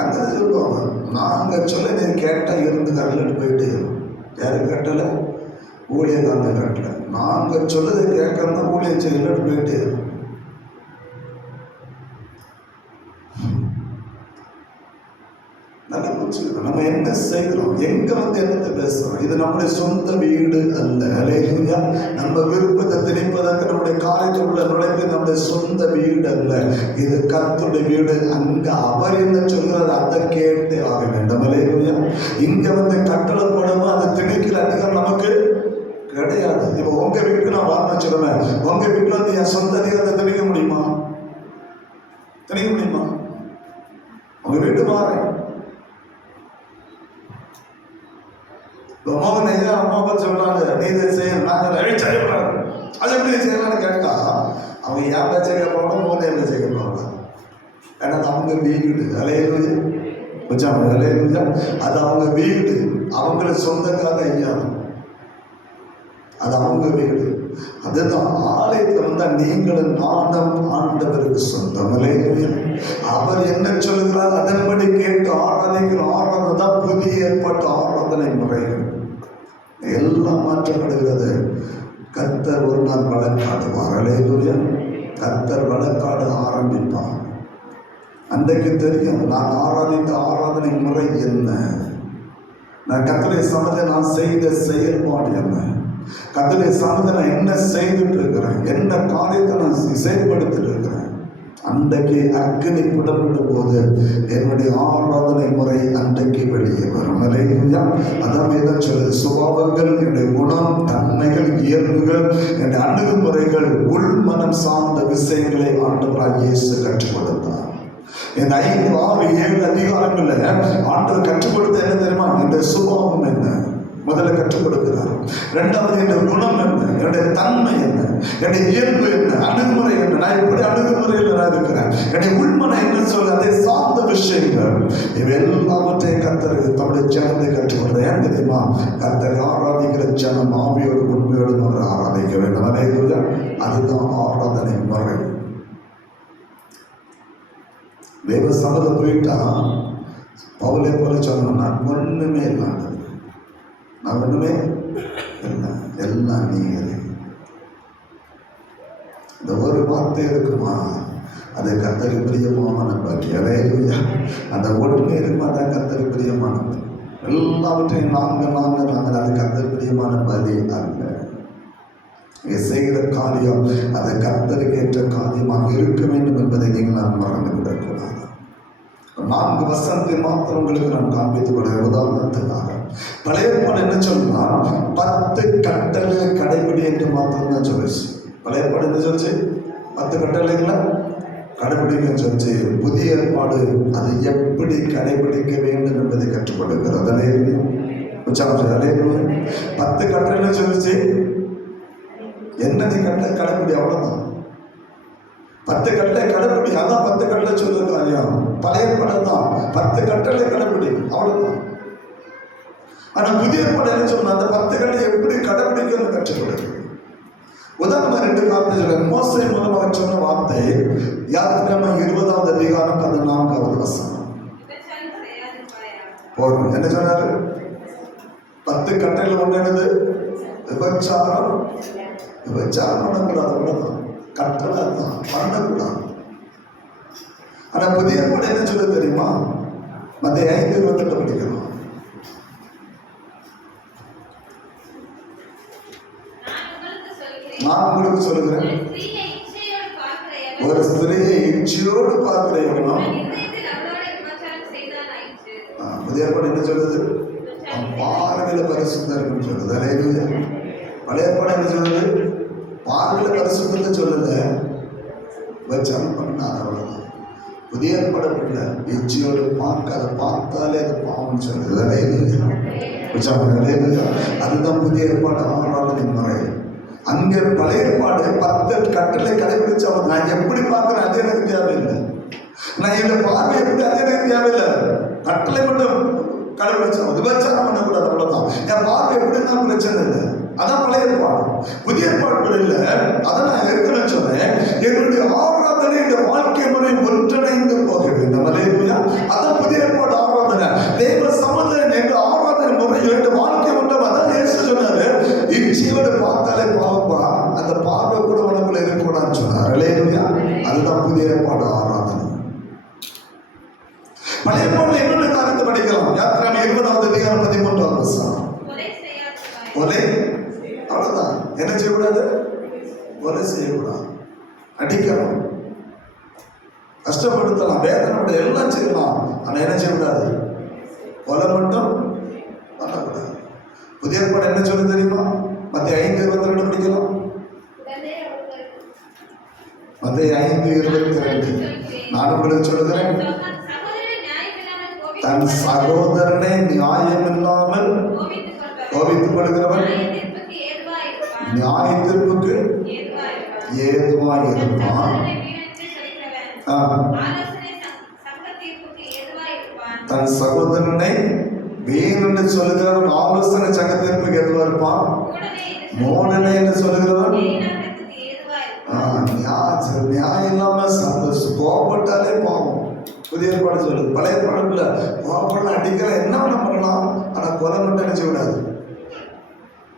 அங்க சொல்லுவாங்க, நாங்க சொல்ல நீ கேட்டா இருந்து கரலட்டு போயிட்டு, யாரு கேட்டல? ஊழியக்காரனை கேட்டல. நாங்க சொல்லதை கேட்கறதா ஊழியம் செய்யலட்டு போயிட்டு. நல்லா புரிஞ்சுக்கணும், நம்ம என்ன செய்கிறோம், எங்க என்னத்தை பேசுறோம். இது நம்முடைய சொந்த வீடு அல்ல. அல்லேலூயா. நம்ம விருப்பத்தை திணிப்பதற்கு நம்முடைய காரியத்துக்குள்ள நுழைப்பு நம்முடைய சொந்த வீடு அல்ல. இது கர்த்தருடைய வீடு. அங்க அவர் என்ன சொல்கிறார் அதை கேட்டு ஆக வேண்டும். அல்லேலூயா. இங்க கட்டளை போடவும் அதை திணிக்கிற அதிகாரம் நமக்கு கிடையாது. இப்போ உங்க வீட்டுக்கு நான் வார்த்தை சொல்லுவேன், உங்க வீட்டுல என் சொந்த அதிகாரத்தை திணிக்க முடியுமா? திணிக்க முடியுமா? உங்க வீட்டு மாறேன் அம்மா சொல்றாங்க, நீ இதை செய்யணும், நாங்கள் செய்யக்கூடாது, அது எப்படி செய்யலாம்னு கேட்டா அவங்க ஏன் பேச்ச கேட்பாங்க, மூணு என்ன செய்ய போறாங்க. ஏன்னா அவங்க வீடு. அல்லேலூயா. அல்லேலூயா. அது அவங்க வீடு, அவங்கள சொந்தக்கார ஐயா, அது அவங்க வீடு. அதுதான் ஆலயத்தை நீங்களும் நானும் ஆண்டவருக்கு சொந்தம். அல்லேலூயா. அவர் என்ன சொல்லுகிறார் அதன்படி கேட்டு ஆராதிக்கிற ஆராதனை தான் புதிய ஏற்பாட்டு ஆராதனை முறைகள். எல்லாம் மாற்றப்படுகிறது. கர்த்தர் ஒரு நாள் வழக்காடுவார். அல்லேலூயா. கர்த்தர் வழக்காடு ஆரம்பிப்பார். அன்றைக்கு தெரியும் நான் ஆராதித்த ஆராதனை முறை என்ன, நான் கர்த்தருடைய சமத்தை நான் செய்த செயல்பாடு என்ன, கர்த்தருடைய சமத்தை நான் என்ன செய்துட்டு இருக்கிறேன், என்ன காரியத்தை நான் செயல்படுத்திட்டு இருக்கிறேன். அன்றைக்கு அக்கினி புடப்படும் போது என்னுடைய ஆராதனை முறை அன்றைக்கு வெளியே வரும். அல்லேலூயா. அதான் வேதம் சொல்லுது, சுபாவங்கள், என்னுடைய குணம், தன்மைகள், இயல்புகள், என்னுடைய அணுகுமுறைகள், உள்மனம் சார்ந்த விஷயங்களை ஆண்டவராகிய இயேசு கற்றுக் கொடுத்தார். இந்த 5, 6, 7 அதிகாரங்கள்ல ஆண்டவர் கற்றுக் கொடுத்த என்ன தெரியுமா? என்னுடைய சுபாவம் என்ன முதல்ல கற்றுக் கொடுக்கிறார். இரண்டாவது என்னுடைய குணம் என்ன, என்னுடைய தன்மை என்ன, என்னுடைய இயல்பு என்ன, அணுகுமுறை என்ன, நான் எப்படி அணுகுமுறையில் நான் இருக்கிறேன், என்னுடைய உள்மனை என்ன சொல்ல அதை சார்ந்த விஷயங்கள் இவை எல்லாவற்றையும் கர்த்தர் தம்முடைய ஜனத்தை கற்றுக் கொடுத்தார். ஏன் தெரியுமா? கர்த்தரை ஆராதிக்கிற ஜனம் ஆவியோடு உண்மையோடு அவர் ஆராதிக்க வேண்டும். அல்லேலூயா. அதுதான் ஆராதனை முறை. தேவ சபதம் போயிட்டா பவுலே போல சொன்னா ஒண்ணுமே இல்லாத, நான் ஒண்ணுமே இல்லை, எல்லாம் நீங்களே. இந்த ஒரு வார்த்தை இருக்குமா, அது கர்த்தருக்கு பிரியமான பாக்கி. அல்லேலூயா. அந்த ஒன்றுமே இருக்குமா, தான் கர்த்தருக்கு பிரியமானது. எல்லாவற்றையும் நாங்கள் அது கர்த்தருக்கு பிரியமான பலி அல்ல. செய்கிற காரியம் அது கர்த்தருக்கு ஏற்ற காரியமாக இருக்க வேண்டும் என்பதை நீங்கள் நான் மறந்து விடக்கூடாது. 4 வசனத்தை மாத்திரம் உங்களுக்கு நான் காண்பித்துக் கொள்ள உதாரணத்துக்காக. பழைய ஏற்பாடு என்ன சொல்லுன்னா 10 கட்டளை கடைபிடி என்று மாத்திரம் தான் சொல்லிச்சு. பழைய ஏற்பாடு என்ன சொல்லிச்சு? 10 கட்டளைகளை கடைபிடிக்க சொல்லிச்சு. புதிய ஏற்பாடு அதை எப்படி கடைபிடிக்க வேண்டும் என்பதை கற்றுக் கொடுக்கிறது. அல்லேலூயா. 10 கட்டளை சொல்லிச்சு, என்ன நீ கடைபிடி, அவ்வளவுதான். 10 கட்டளை கடைபிடி, அதான் 10 கட்டளை சொல்லிருக்காங்க. பழைய படம் தான் 10 கட்டளை கடைபிடி, அவ்வளவுதான். ஆனா புதிய படம் என்ன சொன்னா அந்த 10 கட்டளை எப்படி கடைபிடிக்கணும்னு கற்றுக் கொடுக்கு. உதாரணமா 2 வார்த்தை சொல்ல, மோசே மூலமாக சொன்ன வார்த்தை யாத்திராகம 20வது அதிகாரம் 14வது வசனம் போதும். என்ன சொன்னாரு? 10 கட்டளை ஒன்று என்னது? விபச்சாரம் பண்ணக்கூடாது, அவ்வளவுதான். கட்டளை தான், பண்ணக்கூடாது. ஆனா புதிய ஏற்பாடு என்ன சொல்ல தெரியுமா? மத்திய 5:28 படிக்கணும். நான் உங்களுக்கு சொல்லுகிறேன், ஒரு ஸ்திரியை இச்சையோடு பார்க்கிறவனும். புதிய ஏற்பாடு என்ன சொல்லுது? பார்வையில பரிசுத்தம் இருக்குன்னு சொல்லுது. அல்லேலூயா. பழைய ஏற்பாடு என்ன சொல்லுது? பார்வையில பரிசுத்தத்தை சொல்லல, விபச்சாரம் பண்ணாத, அவ்வளவுதான். புதிய ஏற்பாடு இல்லை, இச்சையோடு பார்க்க, அதை பார்த்தாலே அது பாவம் சொல்லுது. அல்லேலூயா. அதுதான் புதிய ஏற்பாடு ஆராதனை முறை. அங்கே பழைய ஏற்பாடு 10 கட்டளை கடைபிடிச்சவன். நான் எப்படி பார்க்கிறேன் அது எனக்கு தேவையில்லை. நான் இந்த பார்வை எப்படி அது எனக்கு தேவையில்லை. கட்டளை மட்டும் கடைபிடிச்சவன். விபச்சாரம் பண்ணக்கூடாது, அவ்வளவுதான். என் பார்வை எப்படி தான் பிரச்சனை இல்லை. அதான் பழைய ஏற்பாடு. புதிய ஏற்பாடுகள் இல்லை. அதை நான் ஏற்கனவே சொன்னேன். என்னுடைய ஆராதனை இந்த வாழ்க்கை முறை ஒன்றிணைந்து போக வேண்டும். அதான் புதிய ஏற்பாடு ஆராதனை. தேவ சமுதாயம் என்ற ஆராதனை முறை என்ற வாழ்க்கை ஒன்றும். அதான் இயேசு சொன்னாரு, இச்சையோடு பார்த்தாலே பாவப்பா, அந்த பார்வை கூட உனக்குள்ள இருக்கக்கூடாதுன்னு சொன்னார். அதுதான் புதிய ஏற்பாடு ஆராதனை. பழைய ஏற்பாடுல இன்னொரு காரியத்தை படிக்கலாம். யாத்திராகமம் 20வது அதிகாரம் 13வது வசனம். கொலை அவ்வளவுதான். என்ன செய்யக்கூடாது? கொலை செய்யக்கூடாது. அடிக்கலாம், கஷ்டப்படுத்தலாம், வேதனை எல்லாம் செய்யலாம். ஆனா என்ன செய்யக்கூடாது? கொலை மட்டும் பண்ணக்கூடாது. புதிய ஏற்பாடு என்ன சொல்ல தெரியுமா? மத்திய 5:22 படிக்கலாம். மத்திய 5:22 நான் உங்களுக்கு சொல்லுகிறேன். தன் சகோதரனை நியாயமில்லாமல் கோபித்துக் கொள்கிறவன் நியாய தீர்ப்புக்கு ஏதுவாய் இருப்பான். தன் சகோதரனை வீண் என்று சொல்லுகிறவன் ஆலோசனை சங்க தீர்ப்புக்கு ஏதுவா இருப்பான். மோனனை என்று சொல்லுகிறவன் நியாயம் இல்லாம கோபப்பட்டாலே பாவம். புதிய ஏற்பாடு சொல்லுது. பழைய ஏற்பாடுல கோபப்படலாம், அடிக்கலாம், என்ன வேணா பண்ணலாம். ஆனா கொலை மட்டும் நினைச்சு விடாது.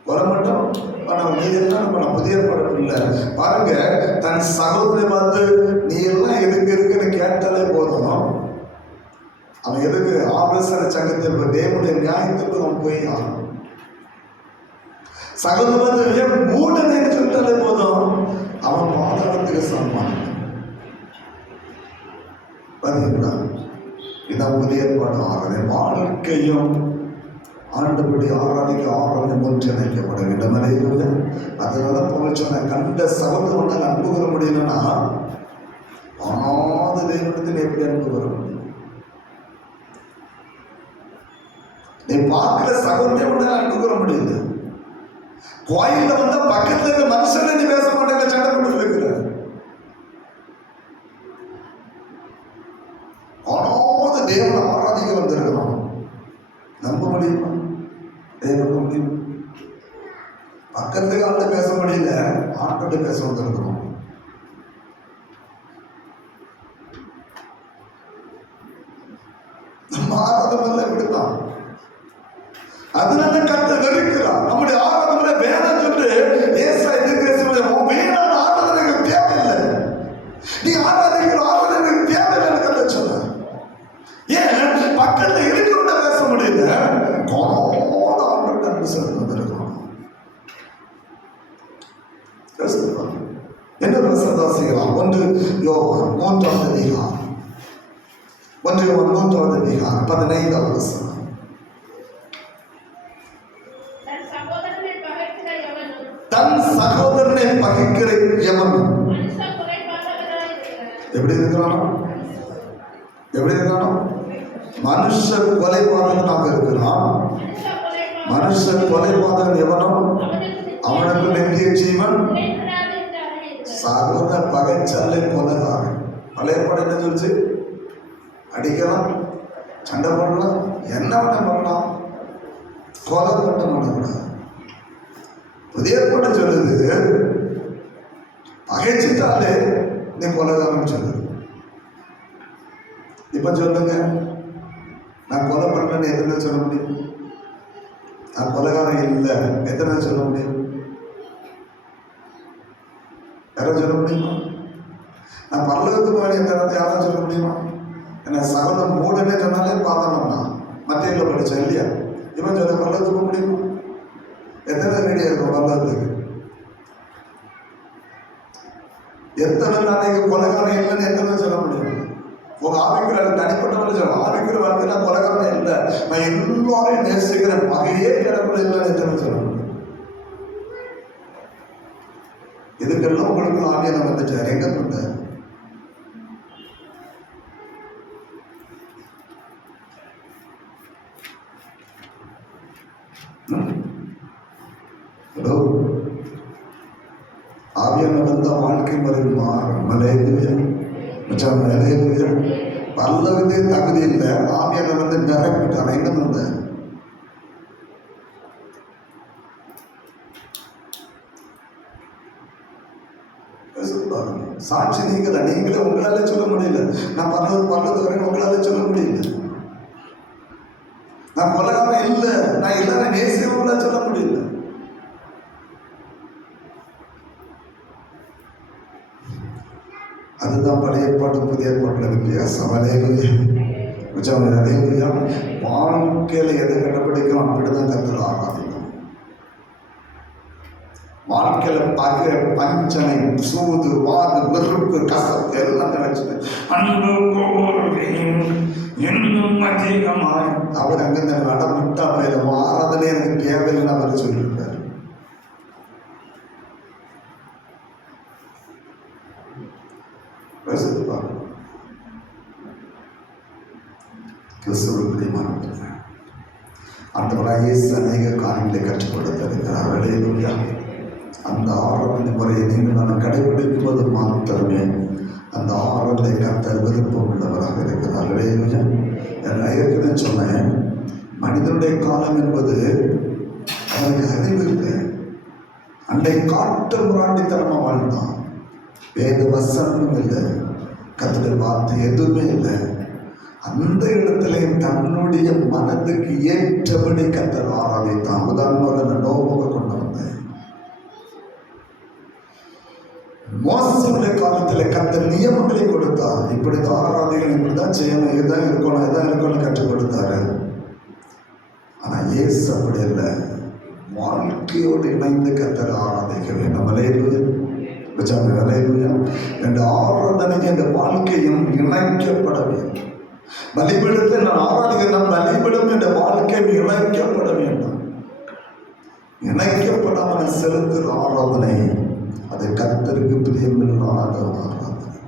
கொலை மட்டும் பண்ண நீ எல்லாம் பண்ண. புதிய ஏற்பாடு இல்லை. பாருங்க, தன் சகோதரி பார்த்து நீ எல்லாம் எதுக்கு இருக்குன்னு கேட்டாலே போதும். அவன் எதுக்கு ஆலோசனை சங்கத்திற்கு தேவனுடைய நியாயத்திற்கு அவன் போய் ஆகணும். சகோதரி மூடனை சொல்லிட்டாலே போதும், அவன் பாதாளத்துக்கு சமமான. பார்த்தீங்களா? இதான் புதிய ஏற்பாடு ஆராதனை. வாழ்க்கையும் ஆண்டுபடி ஆராதிக்க ஆராதனை ஒன்றிணைக்கப்பட வேண்டும். அதனால போல சொன்ன கண்ட சகோதரனால் அன்பு வர முடியலன்னா ஆனாத தெய்வத்தில் எப்படி அன்பு வர முடியும்? நீ பார்க்கிற சகோதரனை உடனே அன்பு வர முடியுது. கோயில்ல வந்தா பக்கத்துல இருக்க மனுஷனை நீ பேச மாட்டேங்க, சண்டை போட்டு இருக்கிற. ஆனாத தேவனை ஆராதிக்க வந்திருக்கிறோம். நம்ப முடியுமா? நம்ப முடியும்? பக்கத்துக்கு ஆள்கிட்ட பேச முடியல, ஆட்கிட்ட பேச வந்திருக்கிறோம். நம்ம ஆராதனை எப்படிதான்? அதனால கர்த்தர் வெறுக்கிறார். நம்முடைய ஆராதனை வேணாம் சொல்லிட்டு ஏசாயா தீர்க்கதரிசி வேணாம் ஆராதனை தேவையில்லை, நீ ஆராதிக்கிற ஆராதனை தேவையில்லைன்னு கர்த்தர் சொன்னார். ஏன் பக்கத்துல இருக்கிறவங்க பேச முடியல, கோணோட ஆண்டு அன்பு செலுத்திருக்கிறோம். என்ன வசனதாசிக்கலாம்? 1 யோவான் 3வது அதிகாரம் 15வது வசனம். தன் சகோதரனை பகைக்கிற எவனும் எப்படி இருக்கிறானோ மனுஷ கொலைபாதகனாக இருக்கிறான். மனுஷ கொலைபாதகன் எவனும் அவனுக்கு நித்திய ஜீவன். சகோதர பகைச்சாலே கொலைகாரன். பழைய ஏற்பாடு என்ன சொல்லுச்சு? அடிக்கலாம், சண்டை போடலாம், என்ன வேணா பண்ணலாம், கொலை மட்டும் பண்ணக்கூடாது. புதிய ஏற்பாடு சொல்லுது பகைச்சிட்டாலே நீ கொலைகாரன் சொல்லுது. இப்ப சொல்லுங்க, நான் கொலை பண்றேன்னு எத்தனை சொல்ல முடியும்? நான் கொலைகாரன் இல்லை எத்தனை சொல்ல முடியும்? யாரும் சொல்ல முடியுமா? நான் பரலோகத்துக்கு வேண்டிய எத்தனை யாரும் சொல்ல முடியுமா? ஏன்னா சகோதரன் மூடனே சொன்னாலே பாதாளம்னா மத்தியில் படிச்சேன் இல்லையா? இவன் சொல்ல பரலோகத்துக்கு போக முடியுமா? எத்தனை ரெடியா இருக்கும் பரலோகத்துக்கு? எத்தனை நாளைக்கு கொலைகாரன் இல்லைன்னு எத்தனை சொல்ல முடியும்? உங்க ஆவிக்கிற தனிப்பட்டவங்க சொல்ல ஆவிக்கிற வாழ்க்கையில கொலைகாரன் இல்லை, நான் எல்லாரையும் நேசிக்கிறேன், பகையே கிடப்பில் இல்லைன்னு எத்தனை சொல்ல முடியும்? இதுக்கெல்லாம் உங்களுக்கு ஆவியான வந்துட்டார். எங்க வந்தார்? ஹலோ, வாழ்க்கை முறை மாறும். ஹல்லேலூயா. ஹல்லேலூயா. பல்லவதே தகுதி இல்லை, ஆவியானவர் வந்து நிரப்பிட்டார். எங்க வந்த சாட்சி நீங்கள, நீங்களே உங்களால சொல்ல முடியல. நான் பல்லது வரைக்கும் உங்களால சொல்ல முடியல. நான் கொலகாரன் இல்லை, நான் எல்லாரும் நேசிக்கிறவங்களா சொல்ல முடியல. அதுதான் பழைய ஏற்பாடு புதிய ஏற்பாட்டுல வித்தியாசம். ஹல்லேலூயா. வாழ்க்கையில எதை கடைபிடிக்கும் அப்படிதான் கர்த்தரை ஆராதிக்கும். வாழ்க்கையில பகை, பஞ்சனை, சூது, வாது, வெறுப்பு, கசப்பு எல்லாம் நினைச்சிட்டு அன்பு இன்னும் அதிகமாய் அவர் அங்கிருந்த நடம் விட்டா மேல ஆராதனை எனக்கு தேவையில்லைன்னு அவர் சொல்லியிருக்காரு. ஆண்டவராகிய இயேசு அநேக காரியங்களை கற்றுக் கொடுத்திருக்கிறார். ஹல்லேலூயா. அந்த ஆராதனை முறையை நீங்கள் நான் கடைபிடிக்கும்போது மாத்திரமே அந்த ஆராதனை கர்த்தர் விருப்பம் உள்ளவராக இருக்கிறார். ஹல்லேலூயா. நான் ஏற்கனவே சொன்னேன், மனிதனுடைய காலம் என்பது அவனுக்கு அறிவு இல்லை. அன்றை காட்டு முராண்டித்தனமா வாழ்ந்தான். வேத வசனமும் இல்லை, கர்த்தருடைய வார்த்தை எதுவுமே இல்லை. அந்த இடத்துல தன்னுடைய மனதுக்கு ஏற்றபடி கர்த்தர் ஆராதித்தான். உதாரணமாக நோவாவை கொண்டு வந்தேன். மோசேயுடைய காலத்தில் கர்த்தர் நியமங்களை கொடுத்தார். இப்படி ஆராதனைகள் இப்படிதான் செய்யணும், இதுதான் இருக்கணும், இதான் இருக்கணும்னு கற்றுக் கொடுத்தாரு. ஆனா இயேசு அப்படி இல்லை. வாழ்க்கையோடு இணைந்து கர்த்தர் ஆராதிக்க வேண்டும். ஹல்லேலூயா. என்ற ஆராதனைக்கு இந்த வாழ்க்கையும் இணைக்கப்பட வேண்டும். பலிபீடத்தில் நான் ஆராதிக்கிறேன், பலிபீடம் என்ற வாழ்க்கை இணைக்கப்பட வேண்டும். இணைக்கப்படாமல் செலுத்துகிற ஆராதனை அது கர்த்தருக்கு பிரியமில்லாத ஆராதனை.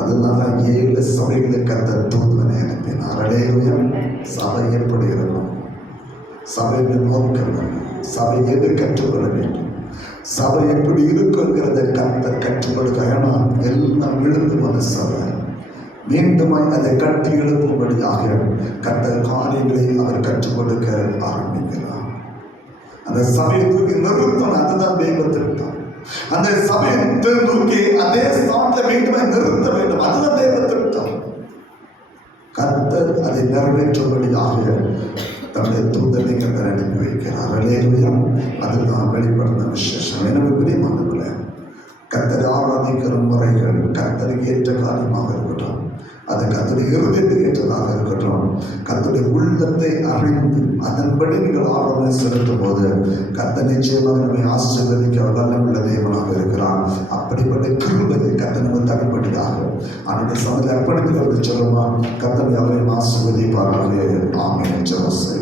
அதனால 7 சபைகளை கர்த்தர் தூதனை அனுப்பினார். ஹல்லேலூயா. சபை எப்படி இருக்கணும், சபையின் நோக்கம் என்ன, சபை எது கற்றுக்கொள்ள வேண்டும், சபை எப்படி இருக்குங்கிறத கர்த்தர் கற்றுக் கொடுக்க. ஏன்னா எல்லாம் விழுந்து வந்த சபை மீண்டும் அதை கட்டி எழுப்பும்படியாக கர்த்தர் காரியங்களை அவர் கற்றுக் கொடுக்க ஆரம்பிக்கிறார். அந்த சபையை தூக்கி நிறுத்தணும், அதுதான் தெய்வ திட்டம். அந்த சபையை தூக்கி அதே ஸ்தானத்தில் மீண்டும் நிறுத்த வேண்டும், அதுதான் தெய்வ திட்டம். கர்த்தர் அதை நிறைவேற்றும்படியாக தன்னுடைய தூதனை கர்த்தர் அனுப்பி வைக்கிறார். ஹல்லேலூயா. அதுதான் வெளிப்படுத்த விசேஷம். எனக்கு பிரியமானவர்களே, கர்த்தரை ஆராதிக்கிற முறைகள் கர்த்தருக்கு ஏற்ற காரியமாக இருக்கட்டும், அது கர்த்தருடைய இருதயத்துக்கு ஏற்றதாக இருக்கட்டும். கர்த்தருடைய உள்ளத்தை அறிந்து அதன்படி நீங்கள் ஆராதனை செலுத்தும் போது கர்த்தர் நிச்சயமாக நம்மை ஆசீர்வதிக்க வல்லமையுள்ள தேவனாக இருக்கிறார். அப்படிப்பட்ட கிருபையை கர்த்தர் நம்ம தகும்படியாக அவருடைய சமையல் அர்ப்பணித்து சொல்லுமா, கர்த்தர் அவரையும் ஆசீர்வதிப்பாராக. ஆமென். ஜெபம் செய்வோம்.